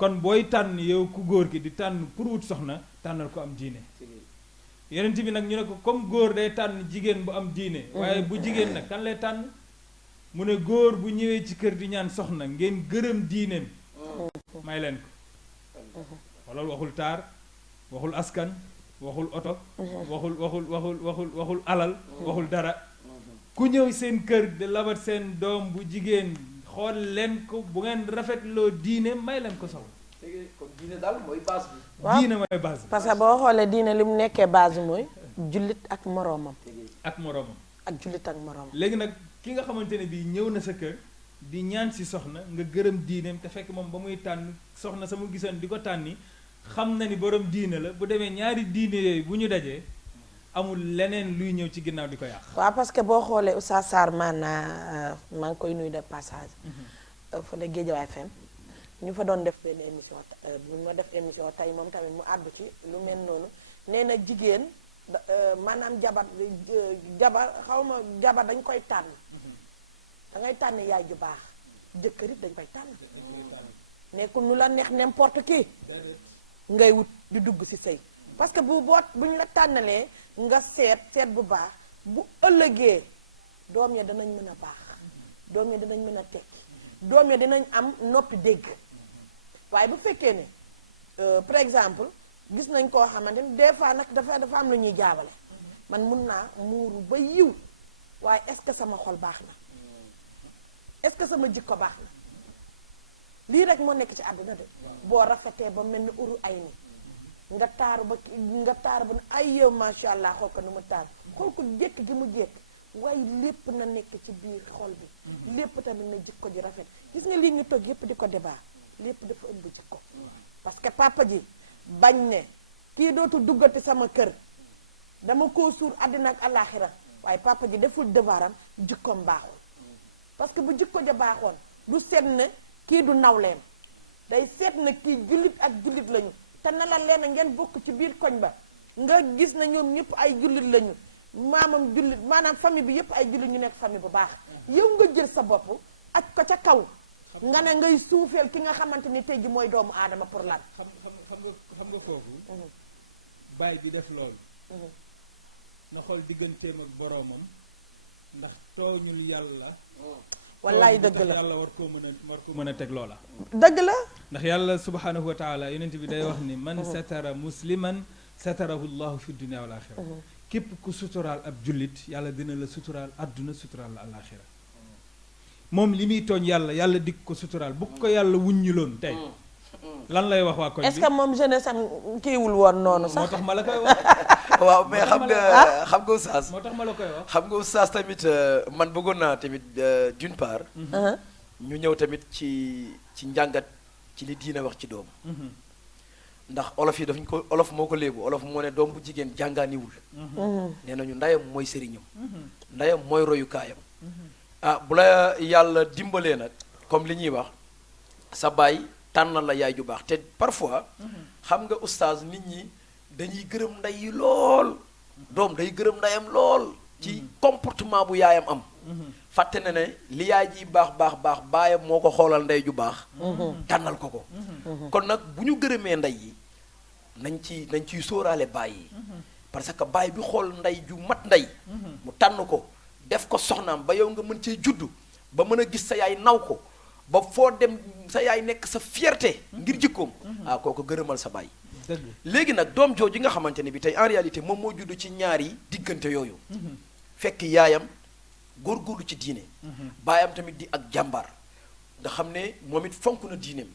kon booy tànn yow ku góor gi di tànn pour wut soxna tànnal ko am diine yonent bi nag ñu ne ko comme góor day tànn jigéen bu am diine waaye bu jigéen nag kan lay tànn mu ne góor bu ñëwee ci kër di ñaan soxna ngeen gërëm diineem may leen ko wala waxul taar waxul askan waxul oto waxul alal waxul dara ku ñëw seen kër di labat seen doom bu jigéen xool leen ko bu ngeen rafetloo diine may leen ko soxla kon diine daal mooy base bi. waaw diine mooy base bi parce que boo xoolee diine li mu nekkee base bi mooy jullit ak moroomam ak moroomam ak jullit ak moroomam léegi nag ki nga xamante ne bii ñëw na sa kër di ñaan si soxna nga gërëm diineem te fekk moom ba muy tànn soxna sa mu gisoon di ko tànni xam na ni borom diine la bu demee ñaari diine yooyu bu ñu dajee amul leneen luy ñëw ci ginnaaw di ko yàq. waaw parce que boo xoolee Oustaz Sarr maanaa maa ngi koy nuyu de passage fële Guédiawaye FM ñu fa doon def benn émission bu ma def émission tey moom tamit mu àddu ci lu mel noonu nee na jigéen maanaam jabar xawma jabar dañ koy tànn da ngay tànn yaay ju baax jëkkër it dañ koy tànn nekkul nu la neex n'importe qui ngay wut di dugg ci sëy parce que bu ñu la tànnalee nga seet bu baax bu ëllëgee doom ya danañ mën a baax doom ya dinañ mën a tekki doom ya dinañ am noppi dégg waaye bu fekkee ne par exemple gis nañ koo xamante ni des fois nag dafa am lu ñuy jaabale man mun naa muuru ba yiw waaye est-ce que sama xol baax na est-ce que sama jikko baax na lii rek moo nekk ci àdduna de boo rafetee ba mel ni uru ay ni nga taaru ba ay yow macha allah xool ko nu mu taaru xool ko jékk gi mu jékk waaye lépp na nekk ci biir xol bi lépp tamit na jikko ji rafet gis nga lii ñu toog yépp di ko débat lépp dafa ëmb jikko parce que papa ji bañ ne kii dootul duggati sama kër dama koo suur àddina ak alaaxira waaye papa ji deful devoiram jikkoom baaxul parce que bu jikko ja baaxoon du seet ne kii du nawleem day seet na kii jullit ak jullit lañu te na la leen ngeen bokk ci biir koñ ba nga gis na ñoom ñëpp ay jullit lañu maamam jullit maanaam famille bi yëpp ay jullit ñu nekk famille bu baax yow nga jël sa bopp aj ko ca kaw nga ne ngay suufeel ki nga xamante ni tey ji mooy doomu aadama pour lan xam nga kooku baay bi def loolu na xool digganteem ak boroomam ndax tooñul yàlla wallaay dëgg la yàlla war koo mën a teg loola dëgg la ndax yàlla subhanahu wa taala yonent bi day wax ni man satara musliman satarahu llahu fi dunia wal axira képp ku suturaal ab jullit yàlla dina la suturaal adduna suturaal la alaxira moom li muy tooñ yàlla dig ko suturaal bu ko yàlla wuññiloon tey lan lay wax waa koñ bi est-ce que moom jeunesse am kiiwul woon noonu sax moo tax ma la koy wax waaw mais xam nga oustaz moo tax ma la koy wax xam nga oustaz tamit man bëggoon naa tamit d'une part ñu ñëw tamit ci njàngat ci li diine wax ci doom ndax olof yi dafañ ko olof moo ko léebu olof moo ne doom bu jigéen jàngaaniwul nee nañu ndeyam mooy sëriñam ndeyam mooy royukaayam bu la yàlla dimbalee nag comme li ñuy wax sa baay tànnal la yaay ju baax te parfois xam nga oustaz nit ñi dañuy gërëm ndey yi lool doom day gërëm ndeyam lool ci comportement bu yaayam am fàtte na ne li yaay ji baax baayam moo ko xoolal ndey ju baax tànnal ko kon nag bu ñu gërëmee ndey yi nañ ciy sóoraale baay yi parce que baay bi xool ndey ju mat ndey mu tànn ko def ko soxnaam ba yow nga mën cee juddu ba mën a gis sa yaay naw ko ba foo dem sa yaay nekk sa fierté ngir jikkoom kooku gërëmal sa baay léegi nag doom jooju nga xamante ne bi tey en réalité moom moo judd ci ñaari diggante yooyu fekk yaayam góorgóorlu ci diine baayam tamit di ak jàmbaar nga xam ne moom it fonk na diineem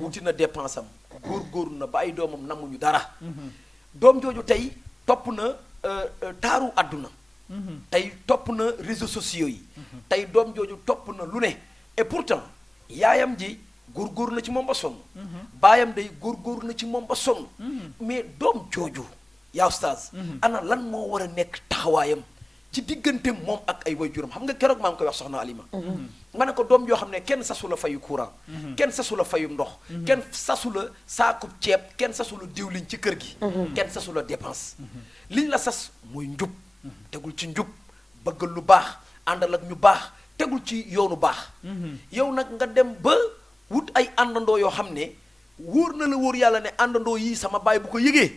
wuti na dépense am góorgóorlu na ba ay doomam namuñu dara doom jooju tey topp na taaru àdduna tey topp na réseaux sociaux yi tey doom jooju topp na lu ne et pourtant yaayam ji góorgóorlu na ci moom ba sonn baayam day góorgóorlu na ci moom ba sonn mais doom jooju yaa oustaz ana lan moo war a nekk taxawaayam ci diggante moom ak ay waajuram xam nga keroog maa ngi koy wax soxna Alima ma ne ko doom yoo xam ne kenn sasu la fayu courant kenn sasu la fayu ndox kenn sasu la saakub ceeb kenn sasu la diwliñ ci kër gi kenn sasu la dépense liñ la sas mooy njub tegul ci njub bëggal lu baax àndal ak ñu baax tegul ci yoonu baax yow nag nga dem ba wut ay àndandoo yoo xam ne wóor na la wóor yàlla ne àndandoo yii sama baay bu ko yëgee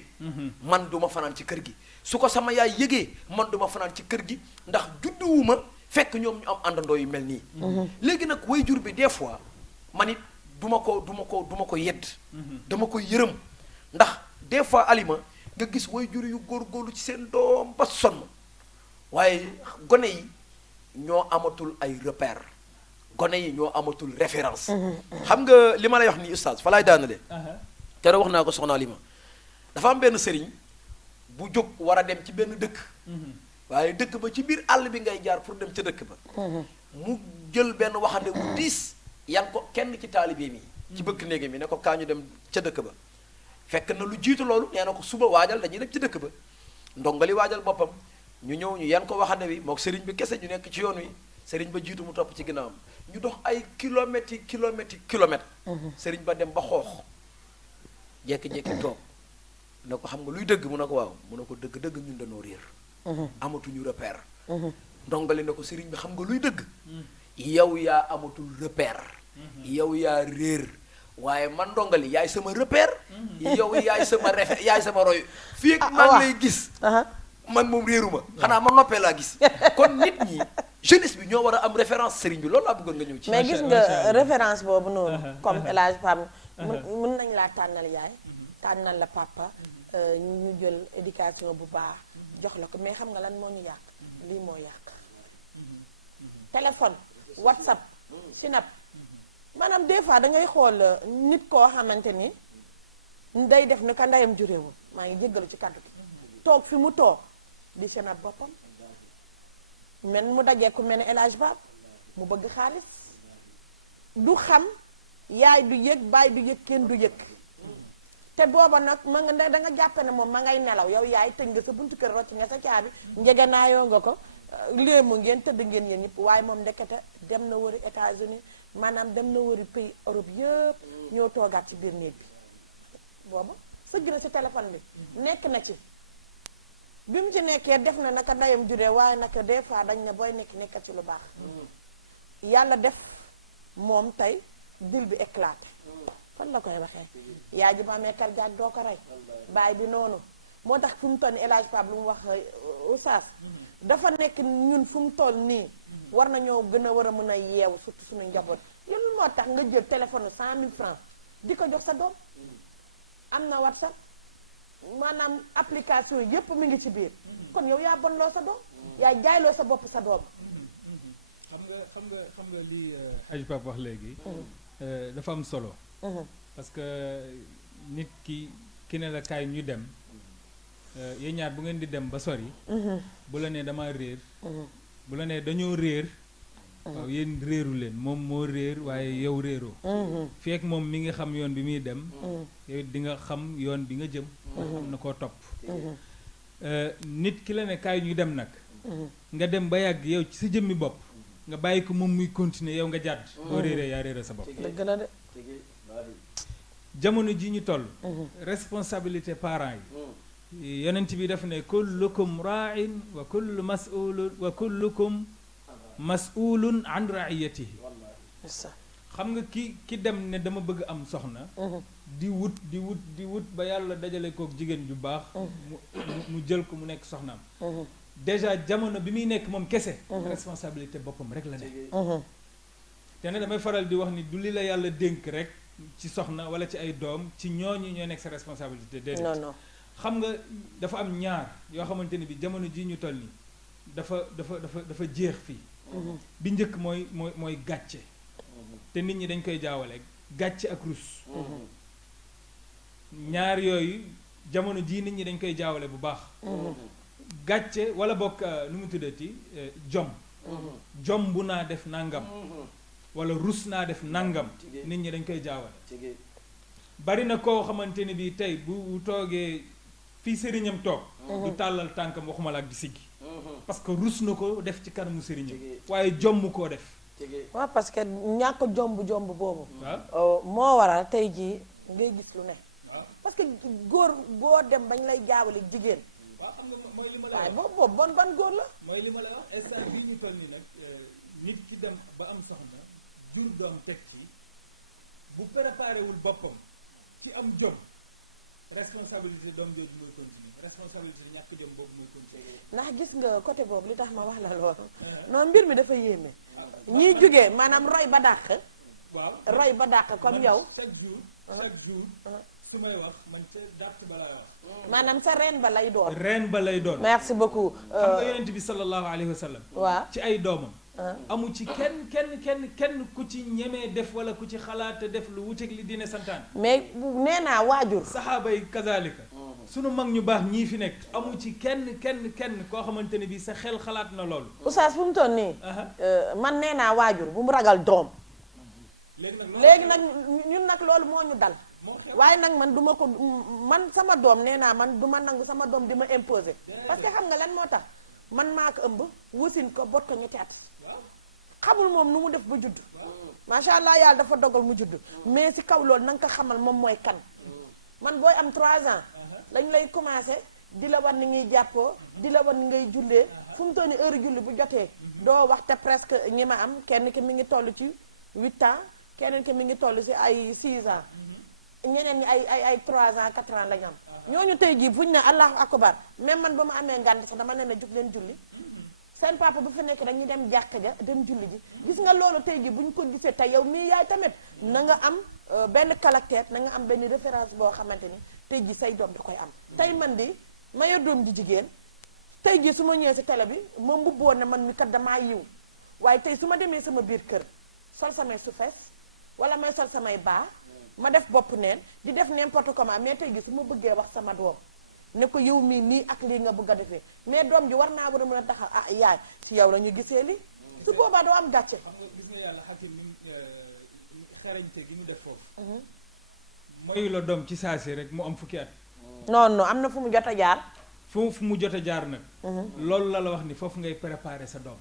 man duma fanaan ci kër gi su ko sama yaay yëgee man duma fanaan ci kër gi ndax judduwuma fekk ñoom ñu am àndandoo yu mel nii léegi nag waajur bi des fois man it duma ko yedd dama ko yërëm ndax des fois Alima nga gis waajur yu góorgóorlu ci seen doom ba sonn waaye gone yi ñoo amatul ay repère gone yi ñoo amatul référence xam nga li ma lay wax nii oustaz fa laay daanale keroog wax naa ko soxna Alima dafa am benn sëriñ bu jóg war a dem ci benn dëkk waaye dëkk ba ci biir àll bi ngay jaar pour dem ca dëkk ba mu jël benn waxande bu diis yan ko kenn ci taalibe mi ci bëkk néegi mi ne ko kaa ñu dem ca dëkk ba fekk na lu jiitu loolu nee na ko suba waajal dañuy dem ci dëkk ba ndongali waajal boppam ñu ñëw ñu yan ko waxande bi mook sëriñ bi kese ñu nekk ci yoon wi sëriñ ba jiitu mu topp ci ginnaawam ñu dox ay kilomètres yi kilomètres sëriñ ba dem ba xoox jékki-jékki toog ne ko xam nga luy dëgg mu ne ko waaw mu ne ko dëgg-dëgg ñun dañoo réer amatuñu repère ndongali ne ko sëriñ bi xam nga luy dëgg yow yaa amatul repère yow yaa réer waaye man ndongali yaay sama repère yow yaay sama roy fii ak man lay gis man moom réeruma xanaa ma noppee laa gis kon nit ñi jeunesse bi ñoo war a am référence sëriñ bi loolu laa bëggoon nga ñëw ci mais gis nga référence boobu noonu comme El Hadj Pam mën nañ laa tànnal yaay tànnal la papa ñu jël éducation bu baax jox la ko mais xam nga lan moo ñu yàq lii moo yàq téléphone WhatsApp Snap maanaam des fois da ngay xool nit koo xamante ni day def ni ka ndeyam juréewul maa ngi jéggalu ci kàddu gi toog fi mu toog di Snap boppam men mu dajee ku mel ne El Hadj Bab mu bëgg xaalis du xam yaay du yëg baay du yëg kenn du yëg te booba nag ma nga da nga jàppe ne moom ma ngay nelaw yow yaay tëj nga sa buntu kër rocc nga sa caabi njegenaayoo nga ko léemu ngeen tëdd ngeen yéen ñëpp waaye moom ndekete dem na wëri États-Unis maanaam dem na wëri pays Europe yëpp ñoo toogaat ci biir néeg bi booba sëgg na ci téléphone bi nekk na ci bi mu ci nekkee def na naka ndeyam juree waaye naka des fois dañ ne booy nekk ci lu baax yàlla def moom tey dil bi éclaté fan la koy waxee yaay ji ba amee karjaag doo ko rey baay bi noonu moo tax fu mu toll nii El Hadj Pape lu mu wax oustaz dafa nekk ñun fu mu toll nii war nañoo gën a war a mën a yeewu surtout suñu njaboot yow moo tax nga jël téléphone 100 000 francs di ko jox sa doom am na WhatsApp maanaam application yépp mi ngi ci biir kon yow yaa bonloo sa doom yaa jaayloo sa bopp sa doom xam nga li Hadj Pape wax léegi dafa am solo parce que nit ki ne la kaay ñu dem yéen ñaar bu ngeen di dem ba sori bu la nee dama réer bu la nee dañoo réer waaw yéen réeru leen moom moo réer waaye yow réeroo fekk moom mi ngi xam yoon bi muy dem yow di nga xam yoon bi nga jëm xam na koo topp nit ki la ne kaay ñu dem nag nga dem ba yàgg yow ci sa jëmmi bopp nga bàyyi ko moom muy continuer yow nga jàdd boo réeree yaa réere sa bopp dëgg la de jamono ji ñu toll responsabilité parents yi yonent bi daf ne kullukum ra'in wa kullukum mas'ulun an ra'iyatihi xam nga ki dem ne dama bëgg am soxna di wut ba yàlla dajale kook jigéen ju baax mu jël ko mu nekk soxnaam déjà jamono bi muy nekk moom kese responsabilité boppam rek la ne te ne damay faral di wax ni du li la yàlla dénk rek ci soxna wala ci ay doom ci ñooñu ñoo nekk sa responsabilité déedéet non xam nga dafa am ñaar yoo xamante ni bi jamono ji ñu toll nii dafa jeex fii bi njëkk mooy gàcce te nit ñi dañ koy jaawale gàcce ak rus ñaar yooyu jamono jii nit ñi dañ koy jaawale bu baax gàcce wala bokk nu mu tuddati jom bu naa def nangam wala rus naa def nangam nit ñi dañ koy jaawale bari na koo xamante ni bi tey bu toogee fii sëriñam toog du tàllal tànkam waxuma la ak di siggi parce que rus na ko def ci kanamu sëriñam waaye jomm koo def waaw parce que ñàkk jomb boobu moo waral tey jii ngay gis lu ne parce que góor boo dem bañ lay jaawale jigéen waaye boobu ban góor la mooy li ma la wax instant bii ñu toll nii nag nit ki dem ba am soxna jur doom teg ci bu préparé wul boppam ki am jom responsabilité doom jooju mooy continuer responsabilité ñàkk jom boobu mooy continuer ndax gis nga côté boobu li tax ma wax la loolu non mbir mi dafa yéeme ñiy jógee maanaam roy ba dàq waaw roy ba dàq comme yow chaque jour su may wax man ca dàtt ba laa wax. maanaam sa reen ba lay doon. reen ba lay doon. merci beaucoup. xam nga yonent bi sallallahu alayhi wa sallam. waaw ci ay doomam. amu ci kenn ku ci ñemee def wala ku ci xalaat def lu wuteeg li diine santaan. mais nee naa waajur. saxaaba yi kazalika. sunu mag ñu baax ñii fi nekk amu ci kenn koo xamante ne bii sa xel xalaat na loolu. oustaz fu mu toll nii. man nee naa waajur bu mu ragal doom. léegi nag ñun nag loolu moo ñu dal. waaye nag man duma ko man sama doom nee naa man du ma nangu sama doom di ma imposer. parce que xam nga lan moo tax man maa ko ëmb wusin ko bot ko ñetti at. xamul moom nu mu def ba judd. macha allah yàlla dafa dogal mu judd. mais si kaw loolu na nga ko xamal moom mooy kan. man booy am 3 ans. dañ lay commencé di la war ni ngay jàppoo di la war ni ngay jullee fu mu toll ni heure julli bu jotee doo wax te presque ñi ma am kenn ki mi ngi toll ci 8 ans keneen ki mi ngi toll si ay 6 ans ñeneen ñi ay 3 ans 4 ans la ñu am ñooñu tey jii fuñ ne allahu akbar même man ba ma amee ngànt sax dama ne na jug leen julli seen papa bu fa nekk dañuy dem jàkk ja dem julli ji gis nga loolu tey jii bu ñu ko gisee tey yow mii yaay tamit na nga am benn caractère na nga am benn référence boo xamante ni tey jii say doom da koy am tey man di ma yor doom ji jigéen tey jii su ma ñëwee si télé bi ma mbubboo ne man mi kat damaa yiw waaye tey su ma demee sama biir kër sol samay suufees wala may sol samay baa ma def bopp neen di def n'importe comment mais tey jii su ma bëggee wax sama doom ne ko yow mii nii ak lii nga bëgg a defee mais doom ji war naa war a mën a taxaw ah yaay si yow la ñu gisee li su boobaa doo am gàcce. gis nga yàlla xakim ni xarañte gi ñu def foofu. mayu la doom ci saa si rek mu am fukki at. non am na fu mu jot a jaar. fu mu jot a jaar nag. loolu la wax ni foofu ngay préparer sa doom.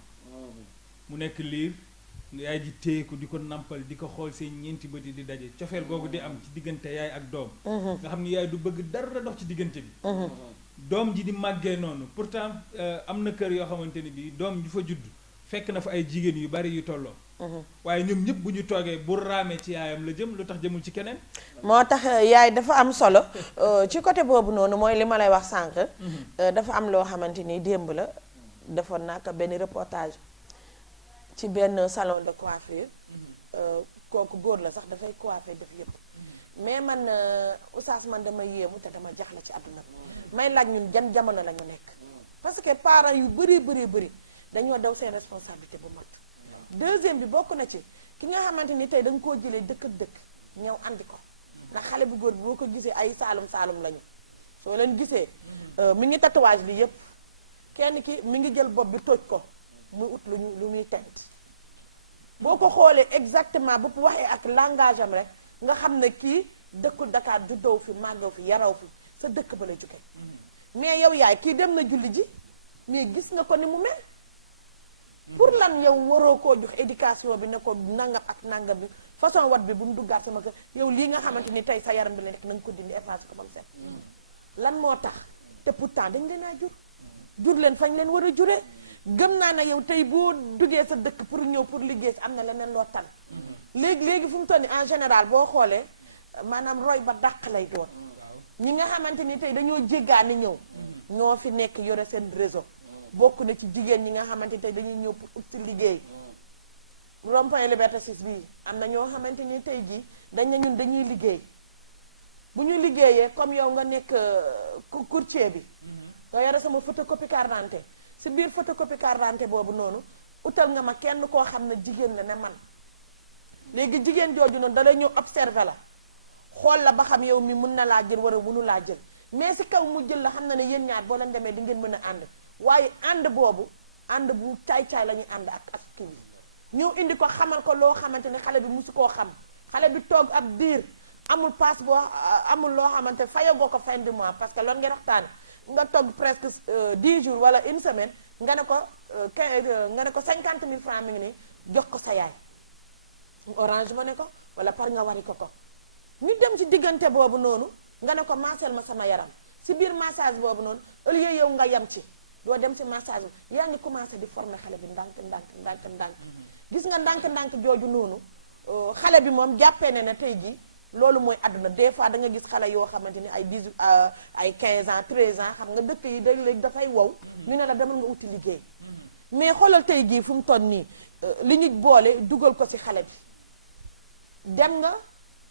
mu nekk liir yaay ji téye ko di ko nampal di ko xool seen ñeenti bët yi di daje cofeel googu di am ci diggante yaay ak doom. nga xam ni yaay du bëgg dara dox ci diggante bi. doom ji di màggee noonu pourtant am na kër yoo xamante ni bii doom ji fa judd fekk na fa ay jigéen yu bari yu tolloo. waaye ñoom ñëpp bu ñu toogee bu raamee ci yaayam la jëm lu tax jëmul ci keneen. moo tax yaay dafa am solo ci côté boobu noonu mooy li ma lay wax sànq. dafa am loo xamante ni démb la defoon naa ko benn reportage ci benn salon de coiffure kooku góor la sax dafay coiffer def yëpp mais man oustaz man dama yéemu te dama jaxla ci àdduna may laaj ñun jan jamono la ñu nekk parce que parents yu bëri dañoo daw seen responsabilité bu mat. deuxième bi bokk na ci ki nga xamante ni tey da nga koo jëlee dëkk ñëw andi ko ndax xale bu góor bi boo ko gisee ay saalum lañu soo leen gisee mi ngi tatouage bi yépp kenn ki mi ngi jël bopp bi toj ko muy ut lu muy tent boo ko xoolee exactement bu waxee ak langage am rek nga xam ne kii dëkkul Dakar juddoo fi màggaw fi yaraw fi sa dëkk ba la jóge mais yow yaay kii dem na julli ji mais gis nga ko ni mu mel pour lan yow waroo koo jox éducation bi ne ko nangam ak nangam bi façon wat bi bu mu duggaat sama kër yow lii nga xamante ni tey sa yaram bi la nekk na nga ko dindi effacé ko ba mu set lan moo tax te pourtant dañ leen a jur leen fañ leen war a juree gëm naa ne yow tey boo duggee sa dëkk pour ñëw pour liggéey si am na leneen loo tan léegi fu mu toll ni en général boo xoolee maanaam roy ba dàq lay doon ñi nga xamante ni tey dañoo jéggaani ñëw ñoo fi nekk yore seen réseau bokk na ci jigéen ñi nga xamante ni tey dañuy ñëw pour ut ci liggéey rond-point Liberté 6 bii am na ñoo xamante ni tey jii dañ ne ñun dañuy liggéey bu ñuy liggéeyee comme yow nga nekk courtier bi nga yore sama photocopie carte d'identité si biir photocopie carte d'identité boobu noonu utal nga ma kenn koo xam ne jigéen la ne man léegi jigéen jooju noonu da lay ñëw observé la xool la ba xam yow mi mun na laa jël wala mënu laa jël mais si kaw mu jël la xam na ne yéen ñaar boo leen demee di ngeen mën a ànd waaye ànd boobu ànd bu caay-caay la ñuy ànd ak kii bi ñëw indi ko xamal ko loo xamante ne xale bi musu koo xam xale bi toog ab diir amul passe boo amul loo xamante fayagoo ko fin du mois parce que loolu ngeen waxtaane nga toog presque 10 jours wala une semaine nga ne ko 50 000 francs mi ngi nii jox ko sa yaay orange ma ne ko wala par nga wari ko ñu dem ci diggante boobu noonu nga ne ko massel ma sama yaram si biir massage boobu noonu au lieu yow nga yem ci doo dem ci massage bi yaa ngi commencé di former xale bi ndànk gis nga ndànk jooju noonu xale bi moom jàppee ne tey jii loolu mooy àdduna des fois da nga gis xale yoo xamante ni ay 18 ay 15 ans 13 ans xam nga dëkk yi léegi dafay wow ñu ne la demal nga uti liggéey mais xoolal tey jii fu mu toll nii li ñu boole dugal ko ci xale bi dem nga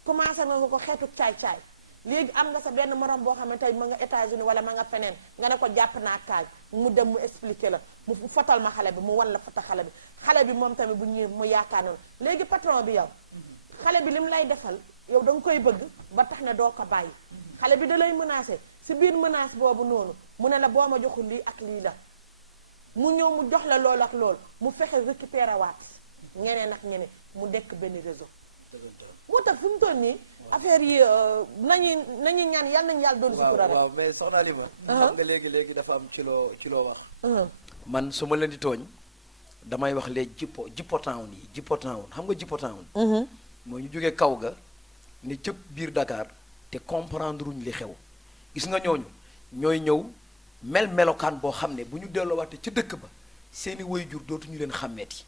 commencé nga ko xeetu caay-caay léegi am nga sa benn morom boo xam ne tey ma nga États-Unis wala ma nga feneen nga ne ko jàpp naa kaay mu dem mu expliquer la mu fotal ma xale bi mu wan la fota xale bi moom tamit bu ñëwee mu yaakaar noonu léegi patron bi yow xale bi li mu lay defal yow da nga koy bëgg ba tax ne doo ko bàyyi xale bi da lay menacé si biir menace boobu noonu mu ne la boo ma joxul lii ak lii la mu ñëw mu jox la loolu ak loolu mu fexe récupérer waat ñeneen ak ñeneen mu dekk benn réseau moo tax fu mu toll nii affaire yi nañu ñaan yàlla nañu yàlla doon sutura rek waaw mais soxna Alima xam nga léegi dafa am ci loo wax man su ma leen di tooñ damay wax léegi jippo town yi jippo town xam nga jippo town mooy ñu jógee kaw ga ni cëpp biir Dakar te comprendre uñ li xew gis nga ñooñu ñooy ñëw melokaan boo xam ne bu ñu delloowaate ca dëkk ba seeni waajur dootuñu leen xàmmeeti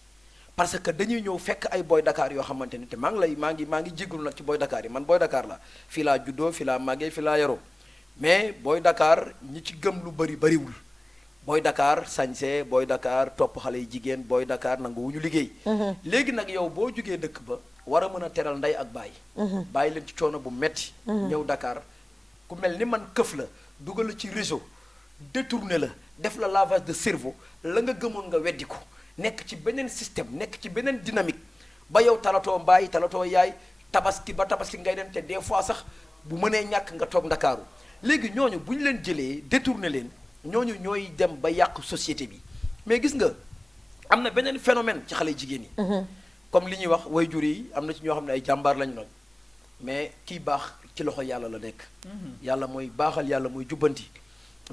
parce que dañuy ñëw fekk ay boy Dakar yoo xamante ni te maa ngi jégalu nag ci boy Dakar yi man boy Dakar la fii laa juddoo fii laa màggee fii laa yaroo mais boy Dakar ñi ci gëm lu bariwul boy Dakar sañse boy Dakar topp xale yi jigéen boy Dakar nangu wu ñu liggéey léegi nag yow boo jógee dëkk ba war a mën a teral ndey ak baay bàyyi leen ci coono bu metti ñëw Dakar ku mel ni man këf la dugal la ci réseau détourné la def la lavage de cerveau la nga gëmoon nga weddi ko nekk ci beneen système nekk ci beneen dynamique ba yow talatoo mbaay talatoo yaay tabaski ba tabaski ngay dem te des fois sax bu mënee ñàkk nga toog Ndakaaru léegi ñooñu bu ñu leen jëlee détourné leen ñooñu ñooy dem ba yàq société bi mais gis nga am na beneen phénomène ci xale jigéen yi comme li ñuy wax waajur yi am na ci ñoo xam ne ay jàmbaar lañu nag mais kiy baax ci loxo yàlla la nekk yàlla mooy baaxal yàlla mooy jubbanti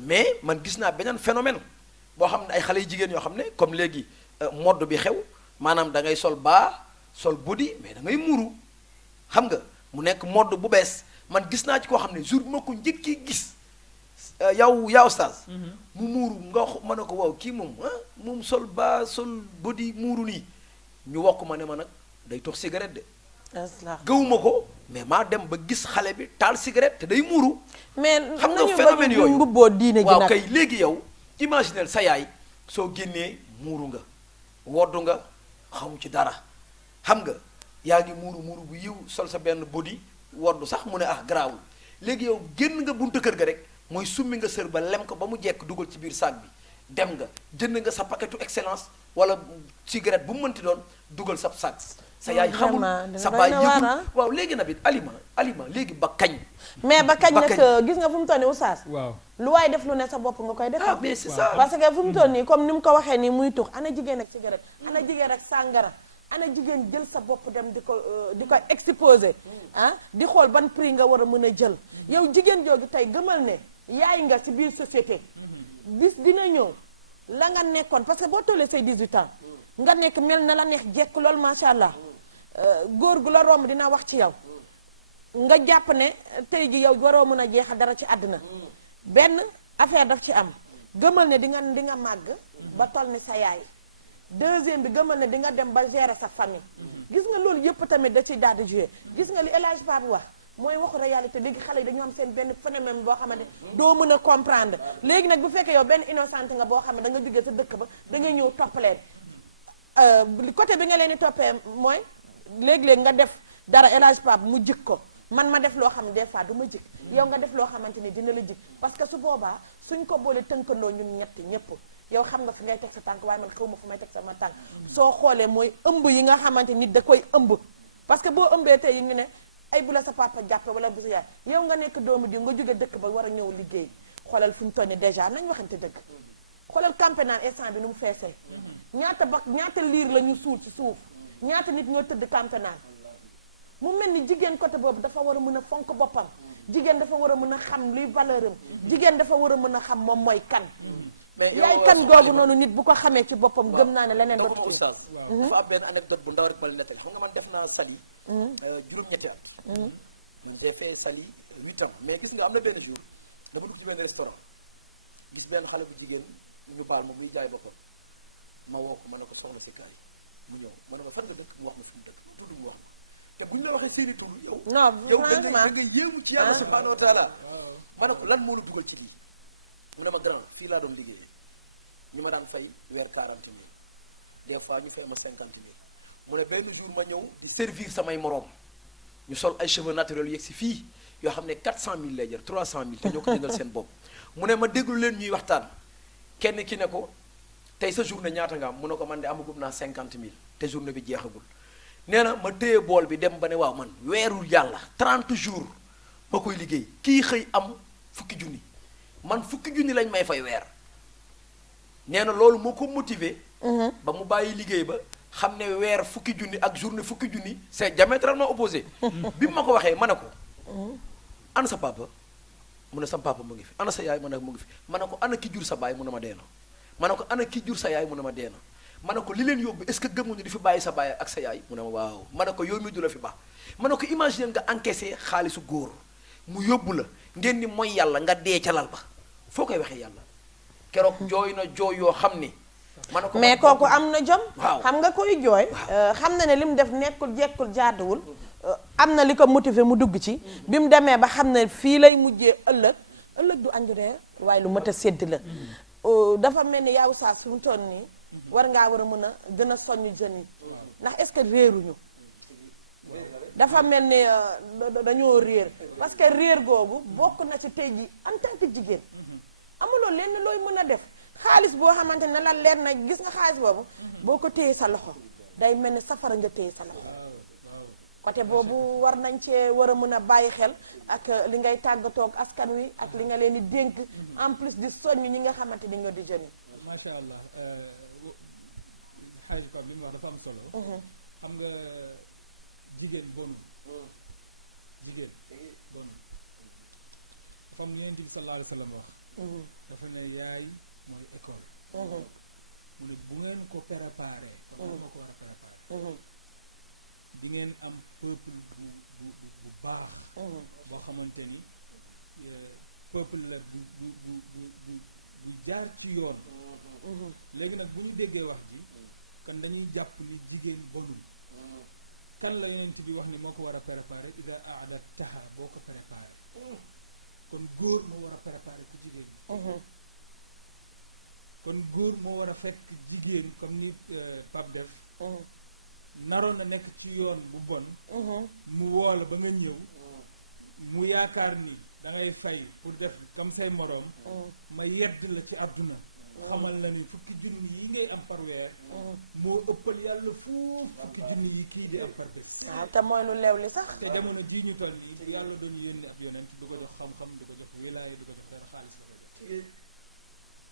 mais man gis naa beneen phénomène boo xam ne ay xale yu jigéen yoo xam ne comme léegi mode bi xew maanaam da ngay sol baa sol body mais da ngay muuru xam nga mu nekk mode bu bees man gis naa ci koo xam ne jour bi ma ko njëkkee gis yow stage mu muuru nga ma ne ko waaw kii moom sol baa sol body muuru nii ñu wokk ma ne ma nag day tox cigarette de gëwuma ko mais maa dem ba gis xale bi taal cigarette te day muuru mais xam nga phénomène yooyu mbubboo diine gi waaw nag kay léegi yow imaginel sa yaay soo génnee muuru nga woddu nga xamu ci dara xam nga yaa ngi muuru bu yiw sol sa benn body woddu sax mu ne garaawul léegi yow génn nga buntu kër ga rek mooy summi nga sër ba lem ko ba mu jekk dugal ci biir saag bi dem nga jënd nga sa paquetu excellence wala cigarette bu mu mënti doon dugal sa saag sa yaay xamul sa baay yëgul waaw léegi na bit aliment léegi ba kañ mais ba kañ nag gis nga fu mu toll nii oustaz waaw lu waaye def lu ne sa bopp nga koy def mais c'est ça parce que fu mu toll nii comme ni mu ko waxee nii muy tux ana jigéen ak cigarette ana jigéen ak sàngara ana jigéen jël sa bopp dem di ko exposé di xool ban prix nga war a mën a jël yow jigéen jooju tey gëmal ne yaay nga ci biir société bis dina ñëw la nga nekkoon parce que boo tollee say 18 ans nga nekk mel na la neex jekk loolu macha allah góor gu la romb dina wax ci yow nga jàpp ne tey ji yow waroo mën a jeexal dara ci àdduna benn affaire daf ci am gëmal ne di nga màgg ba toll ni sa yaay deuxième bi gëmal ne di nga dem ba gérer sa famille gis nga loolu yëpp tamit da ci daal di jouer gis nga li El Hadj Pape wax mooy waxu réalité léegi xale yi dañu am seen benn phénomène boo xamante doo mën a comprendre léegi nag bu fekkee yow benn innocente nga boo xam ne da nga jógee sa dëkk ba da ngay ñëw topp leen côté bi nga leen di toppee mooy léeg-léeg nga def dara El Hadj Pape mu jik ko man ma def loo xam ne des fois du ma jik yow nga def loo xamante ni dina la jik parce que su boobaa suñ ko boole tënkandoo ñun ñëpp yow xam nga fi ngay teg sa tànk waaye man xaw ma fu may teg sama tànk soo xoolee mooy ëmb yi nga xamante nit da koy ëmb parce que boo ëmbee tey yi ñu ne ay bu la sa papa jàppe wala bu sa yaay yow nga nekk doomu di nga jóge dëkk ba war a ñëw liggéey xoolal fi mu toll nii dèjà nañ waxante dëgg xoolal campagne instant bi nu mu feesee ñaata liir la ñu suul ci suuf ñaata nit ñoo tëdd campagne mu mel ni jigéen côté boobu dafa war a mën a fonk boppam jigéen dafa war a mën a xam luy valeur am jigéen dafa war a mën a xam moom mooy kan yaay kan googu noonu nit bu ko xamee ci boppam gëm naa ne leneen dootu ci dafa am benn anecdote bu ndaw rek bala nettali xam nga man def naa Saly juróom-ñetti at man j'ai fait Saly 8 ans mais gis nga am na benn jour dama dugg ci benn restaurant gis benn xale bu jigéen ñu baal ma muy jaay boppam ma woo ko ma ne ko soxna si kaay mu ñëw ma ne ko fan nga dëkk mu wax ma suñu dëkk tudd mu wax te bu ñu la waxee seeni tur yow da nga yéemu ci yàlla subhanahu wa taala ma ne ko lan moo la dugal ci lii mu ne ma grand fii laa doon liggéeyee ñu ma daan fay weer 40 000 des fois ñu fay ma 50 000 mu ne benn jour ma ñëw di servir samay moroom ñu sol ay cheveux naturels yegg si fii yoo xam ne 400000 lay jar 300000 te ñoo ko jëndal seen bopp mu ne ma déglu leen ñuy waxtaan kenn ki ne ko tey sa journée ñaata nga am mu ne ko man de amagum naa 50000 te journée bi jeexagul nee na ma téye bool bi dem ba ne waaw man weerul yàlla 30 jours ma koy liggéey kii xëy am fukki junni man fukki junni lañ may fay weer nee na loolu moo ko motivé ba mu bàyyi liggéey ba xam ne weer fukki junni ak journée fukki junni c'est diamétralement opposé bi mu ma ko waxee ma ne ko ana sa papa mu ne sa papa mu ngi fi ana sa yaay mu ne mu ngi fi ma ne ko ana ki jur sa baay mu ne ma dee na ma ne ko ana ki jur sa yaay mu ne ma dee na ma ne ko li leen yóbbu est-ce que gëmuñu di fi bàyyi sa baay ak sa yaay mu ne ma waaw ma ne ko yow mi du la fi baax ma ne ko imagine nga encaissé xaalisu góor mu yóbbu la ngeen ni mooy yàlla nga dee ca lal ba foo koy waxee yàlla keroog jooy na jooy yoo xam ni ma ne ko mais kooku am na jom waaw xam nga koy jooy xam na ne li mu def nekkul jekkul jaaduwul am na li ko motivé mu dugg ci bi mu demee ba xam ne fii lay mujjee ëllëg du añ reer waaye lu mat a sédd la dafa mel ni yow saa su mu toll nii war ngaa war a mën a gën a soññ jeunes yi ndax est-ce que réeruñu dafa mel ni dañoo réer parce que réer googu bokk na ci tey ji en tant que jigéen amuloo lenn looy mën a def xaalis boo xamante ne la leer na gis nga xaalis boobu boo ko téye sa loxo day mel ni safara nga téye sa loxo côté boobu war nañ cee war a mën a bàyyi xel ak li ngay tàggatoo ak askan wi ak li nga leen di dénk en plus di soññ ñi nga xamante ni ñoo di jeunes yi. macha allah xaalis ko li mu wax dafa am solo. xam nga jigéen bon jigéen bon comme Yonent bi sallallahu alayhi wa sallam wax. dafa ne yaay mooy école. mu ne bu ngeen ko préparé. comme moo ko war a préparé. di ngeen am peuple bu baax. boo xamante ni peuple la bu jaar ci yoon. léegi nag bu ñu déggee wax bi kon dañuy jàpp ni jigéen bonul. kan la Yonent bi wax ni moo ko war a préparé ida aada taxa boo ko préparé. kon góor moo war a préparé ku jigéen. kon góor moo war a fekk jigéen comme ni Pape def. naroon na nekk ci yoon bu bon. mu woo la ba nga ñëw. mu yaakaar ni da ngay fay pour def comme say moroom. ma yedd la ci àdduna. xamal la ni fukki junni yi ngay am par weer. moo ëppal yàlla foofu fukki junni yi kii di am par bés. waaw te mooy lu leew li sax. te jamono jii ñu toll nii yàlla dañu yónni ak yonent du ko jox xam-xam du ko jox wilaaya du ko jox dara xaalis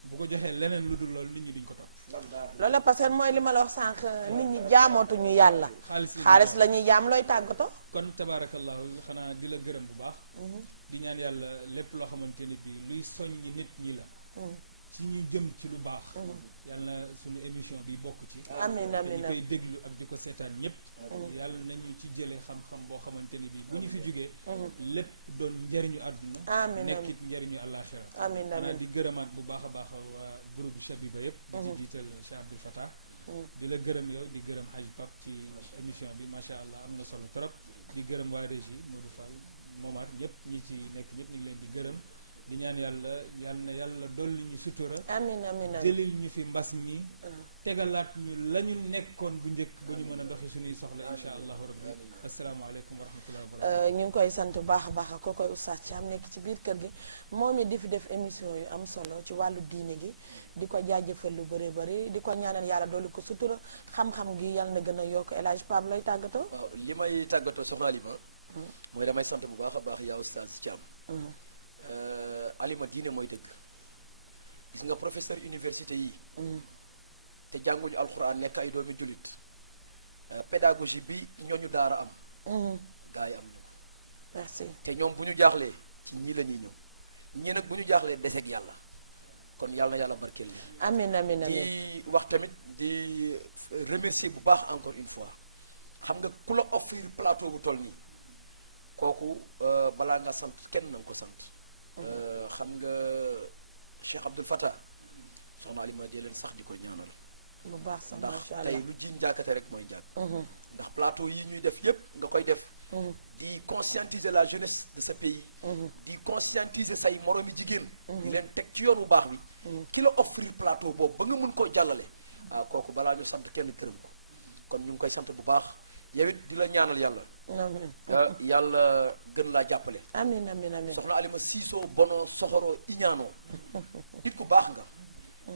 bu ko joxee leneen lu dul loolu nit ñi duñ ko topp. loolu parce que mooy li ma la wax sànq nit ñi jaamootuñu yàlla. xaalis la ñuy jaam looy tàggatoo. kon tabaarakallaahu xanaa di la gërëm bu baax. di ñaan yàlla lépp loo xamante ni bii luy soññ nit ñi la. ci ñu jëm ci lu baax. yàlla suñu émission bi bokk ci. amiin amiin koy déglu ak di ko seetaan ñëpp. yàlla nañu ci jëlee xam-xam boo xamante ni bii bu ñu fi jógee. lépp doon njëriñu àdduna. amiin amiin nekkit njëriñu àllaaxira. amiin amiin di gërëmaat bu baax a baax waa groupe Chabiba yëpp. di jiital Cheikh Abdou Fatah. di la gërëm yow di gërëm Hadj Pape ci émission bi macha allah am na solo trop. di gërëm waa régie Modou Fall moomaat ñëpp ñi ci nekk ñëpp ñu ngi leen di gërëm di ñaan yàlla dolli ñu sutura. amiin amiin amiin jëlil ñu fi mbas ñi. tegalaat ñu la ñu nekkoon bu njëkk ba ñu mën a doxee suñuy soxla incha allahu rabbi. asalaamaaleykum wa rahmatulah. ñu ngi koy sant bu baax a baax ko koy Oustaz Thiam nekk ci biir kër gi moom it di fi def émission yu am solo ci wàllu diine gi di ko jaajëfal lu bëree bëri di ko ñaanal yàlla dolli ko sutura xam-xam gi yàlla na gën a yokk El Hadj Pape lay tàggatoo. waaw li may tàggatoo soxna Alima. mooy damay sant bu baax a baax yaa Oustaz Thiam. Alima diine mooy dëgg. gis nga professeur université yi. te jànguñu alxuraan nekk ay doomi jullit. pédagogie bi ñooñu daara am. gaa yi am na. merci te ñoom bu ñu jaaxlee ñii la ñuy ñëw ñii nag bu ñu jaaxlee deseeg yàlla kon yàlla na yàlla barkeel la. amiin amiin amiin di wax tamit di remercier bu baax encore une fois xam nga ku la offrir plateau bu toll nii kooku balaa nga sant kenn na nga ko sant. xam nga Cheikh Abdou Fatah soxna Alima di leen sax di ko ñaanal. bu baax sax ndax macha allah tey lu jiñ jàkkate rek mooy jàkk. ndax plateau yi ñuy def yépp nga koy def. di conscientiser la jeunesse de ce pays. di conscientiser say moromi jigéen. di leen teg ci yoon bu baax bi. ki la offrir plateau boobu ba nga mën koo jàllale. waaw kooku balaa ñu sant kenn këram ko kon ñu ngi koy sant bu baax yow it di la ñaanal yàlla amiin yàlla gën laa jàppale amiin amiin amiin soxna Alima siisoo bonoo soxoroo iñaanoo nit ku baax nga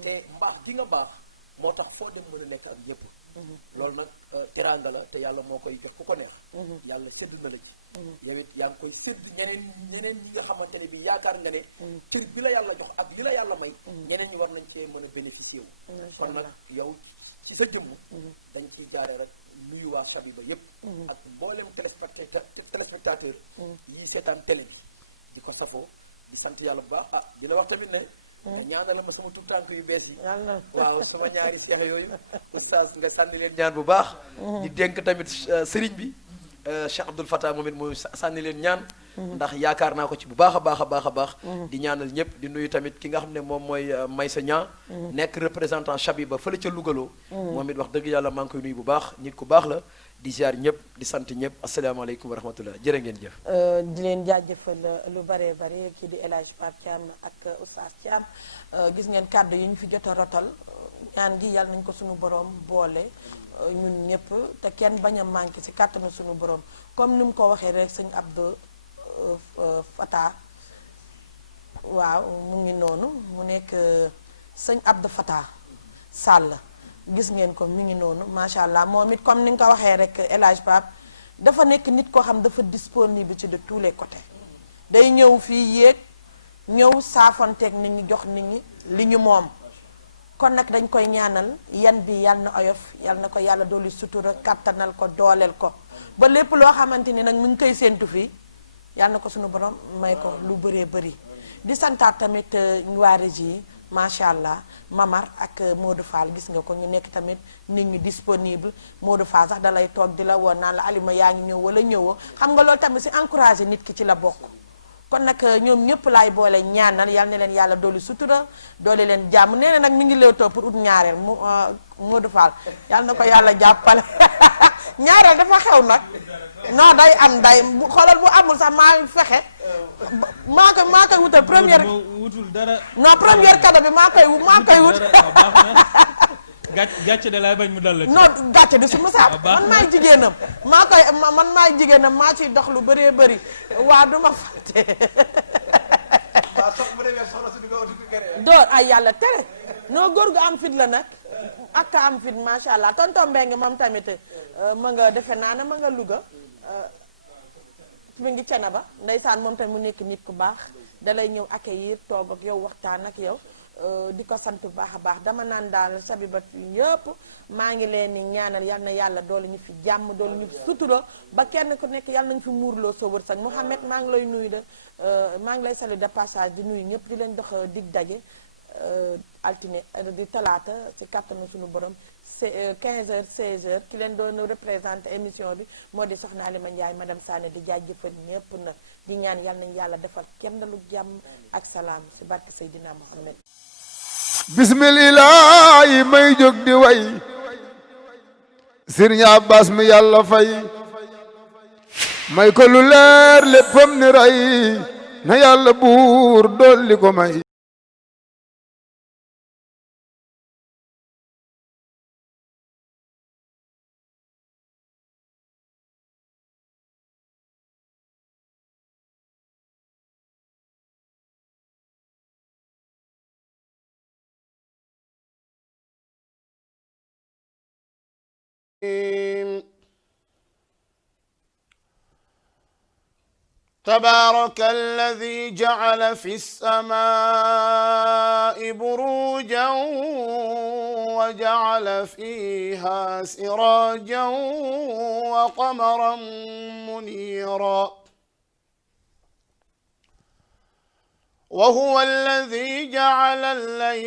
te mbaax gi nga baax moo tax foo dem mën a nekk ak ñëpp loolu nag teraanga la te yàlla moo koy jox ku ko neex yàlla sédd na la ci yow it yaa ngi koy sédd ñeneen ñi nga xamante ne bi yaakaar nga ne cër bi la yàlla jox ak li la yàlla may ñeneen ñi war nañ cee mën a bénéficier wu kon nag yow ci sa jëmm dañ ciy jaare rek nuyu waa Chabiba yépp ak mboolem téléspectateur yi seetaan télé bi di ko safoo di sant yàlla bu baax dina wax tamit ne nga ñaanal ma sama tuutànk yu bees yi waaw sama ñaari seex yooyu oustaz nga sànni leen ñaan bu baax di dénk tamit sëriñ bi Cheikh Abdoul Fattah moom it mooy sànni leen ñaan ndax yaakaar naa ko ci bu baax a baax a baax a baax di ñaanal ñëpp di nuyu tamit ki nga xam ne moom mooy Maysa Ñaa nekk représentant Chabiba fële ca Lougaloo moom it wax dëgg yàlla maa ngi koy nuyu bu baax nit ku baax la di ziar ñëpp di sant ñëpp asalaamaaleykum wa rahmatullah jërë ngeen jëf di leen jaajëfal lu bare bare kii di El Hadj Pape Thiam ak Oustaz Thiam gis ngeen kàddu yi ñu fi jot a rotal ñaan gi yàlla nañu ko suñu borom boole ñun ñëpp te kenn bañ a manqué ci kàttanu suñu borom comme ni mu ko waxee rek sëñ Abdou Fattah waaw mu ngi noonu mu nekk sëñ Abdou Fattah Sall gis ngeen ko mi ngi noonu macha allah moom it comme ni nga ko waxee rek El Hadj Pape dafa nekk nit koo xam dafa disponible ci de tous les côtés day ñëw fii yéeg ñëw saafonteeg nit ñi jox nit ñi li ñu moom kon nag dañ koy ñaanal yan bi yàlla na oyof yàlla na ko yàlla dooli sutura kattanal ko dooleel ko ba lépp loo xamante ni nag mu ngi koy séentu fii yàlla na ko suñu borom may ko lu bëree bëri di santaat tamit waa régie yi macha allah Mamar ak Modou Fall gis nga ko ñu nekk tamit nit ñu disponible Modou Fall sax dalay toog di la woon naan la Alima yaa ngi ñëw wala ñëwoo xam nga loolu tamit si encouragé nit ki ci la bokk kon nag ñoom ñëpp laay boole ñaanal yal na leen yàlla dooli sutura dooli leen jàmm nee na nag mi ngi léewtoo pour ut ñaareel mu Modou Fall yal na ko yàlla jàppale ñaareel dafa xew nag non day am day xoolal bu amul sax maa fexe maa koy wutal première wutul dara non première cadeau bi maa koy wut gàcce de laay bañ mu dal la non gàcce di su ma saab man maay jigéenam man maay jigéenam maa ciy dox lu bëree bëri waa du ma fàtte door ay yàlla tere noo góor gu am fit la nag ak ka am fit macha allah tonton Mbengue moom tamit ma nga defe naa ne ma nga Louga mi ngi cana ba ndeysaan moom tamit mu nekk nit ku baax dalay ñëw accueillir toog ak yow waxtaan ak yow di ko sant bu baax a baax dama naan daal Chabiba yëpp maa ngi leen ni ñaanal yal na yàlla doole ñu fi jàmm doole ñu fi sutura ba kenn ku nekk yàlla nañu fi muurloo sa wërsëg Mouhamed maa ngi lay nuyu maa ngi lay saluer de passage di nuyu ñëpp di leen dox dig daje altine di talaata ci kattanu suñu borom 15h 16h ki leen doon représenté émission bi moo di soxna Alima Ndiaye madame Sané di jaajëfal ñëpp nag di ñaan yal nañu yàlla defal kenn lu jàmm ak salaam ci barke Seydina Mohamed. bismillah yi may jóg di way Sëriñ Abbas mi yàlla fay may ko lu leer léppam ni ray na yàlla buur dolli ko may تبارك الذي جعل في السماء بروجا وجعل فيها سراجا وقمرا منيرا وهو الذي جعل الليل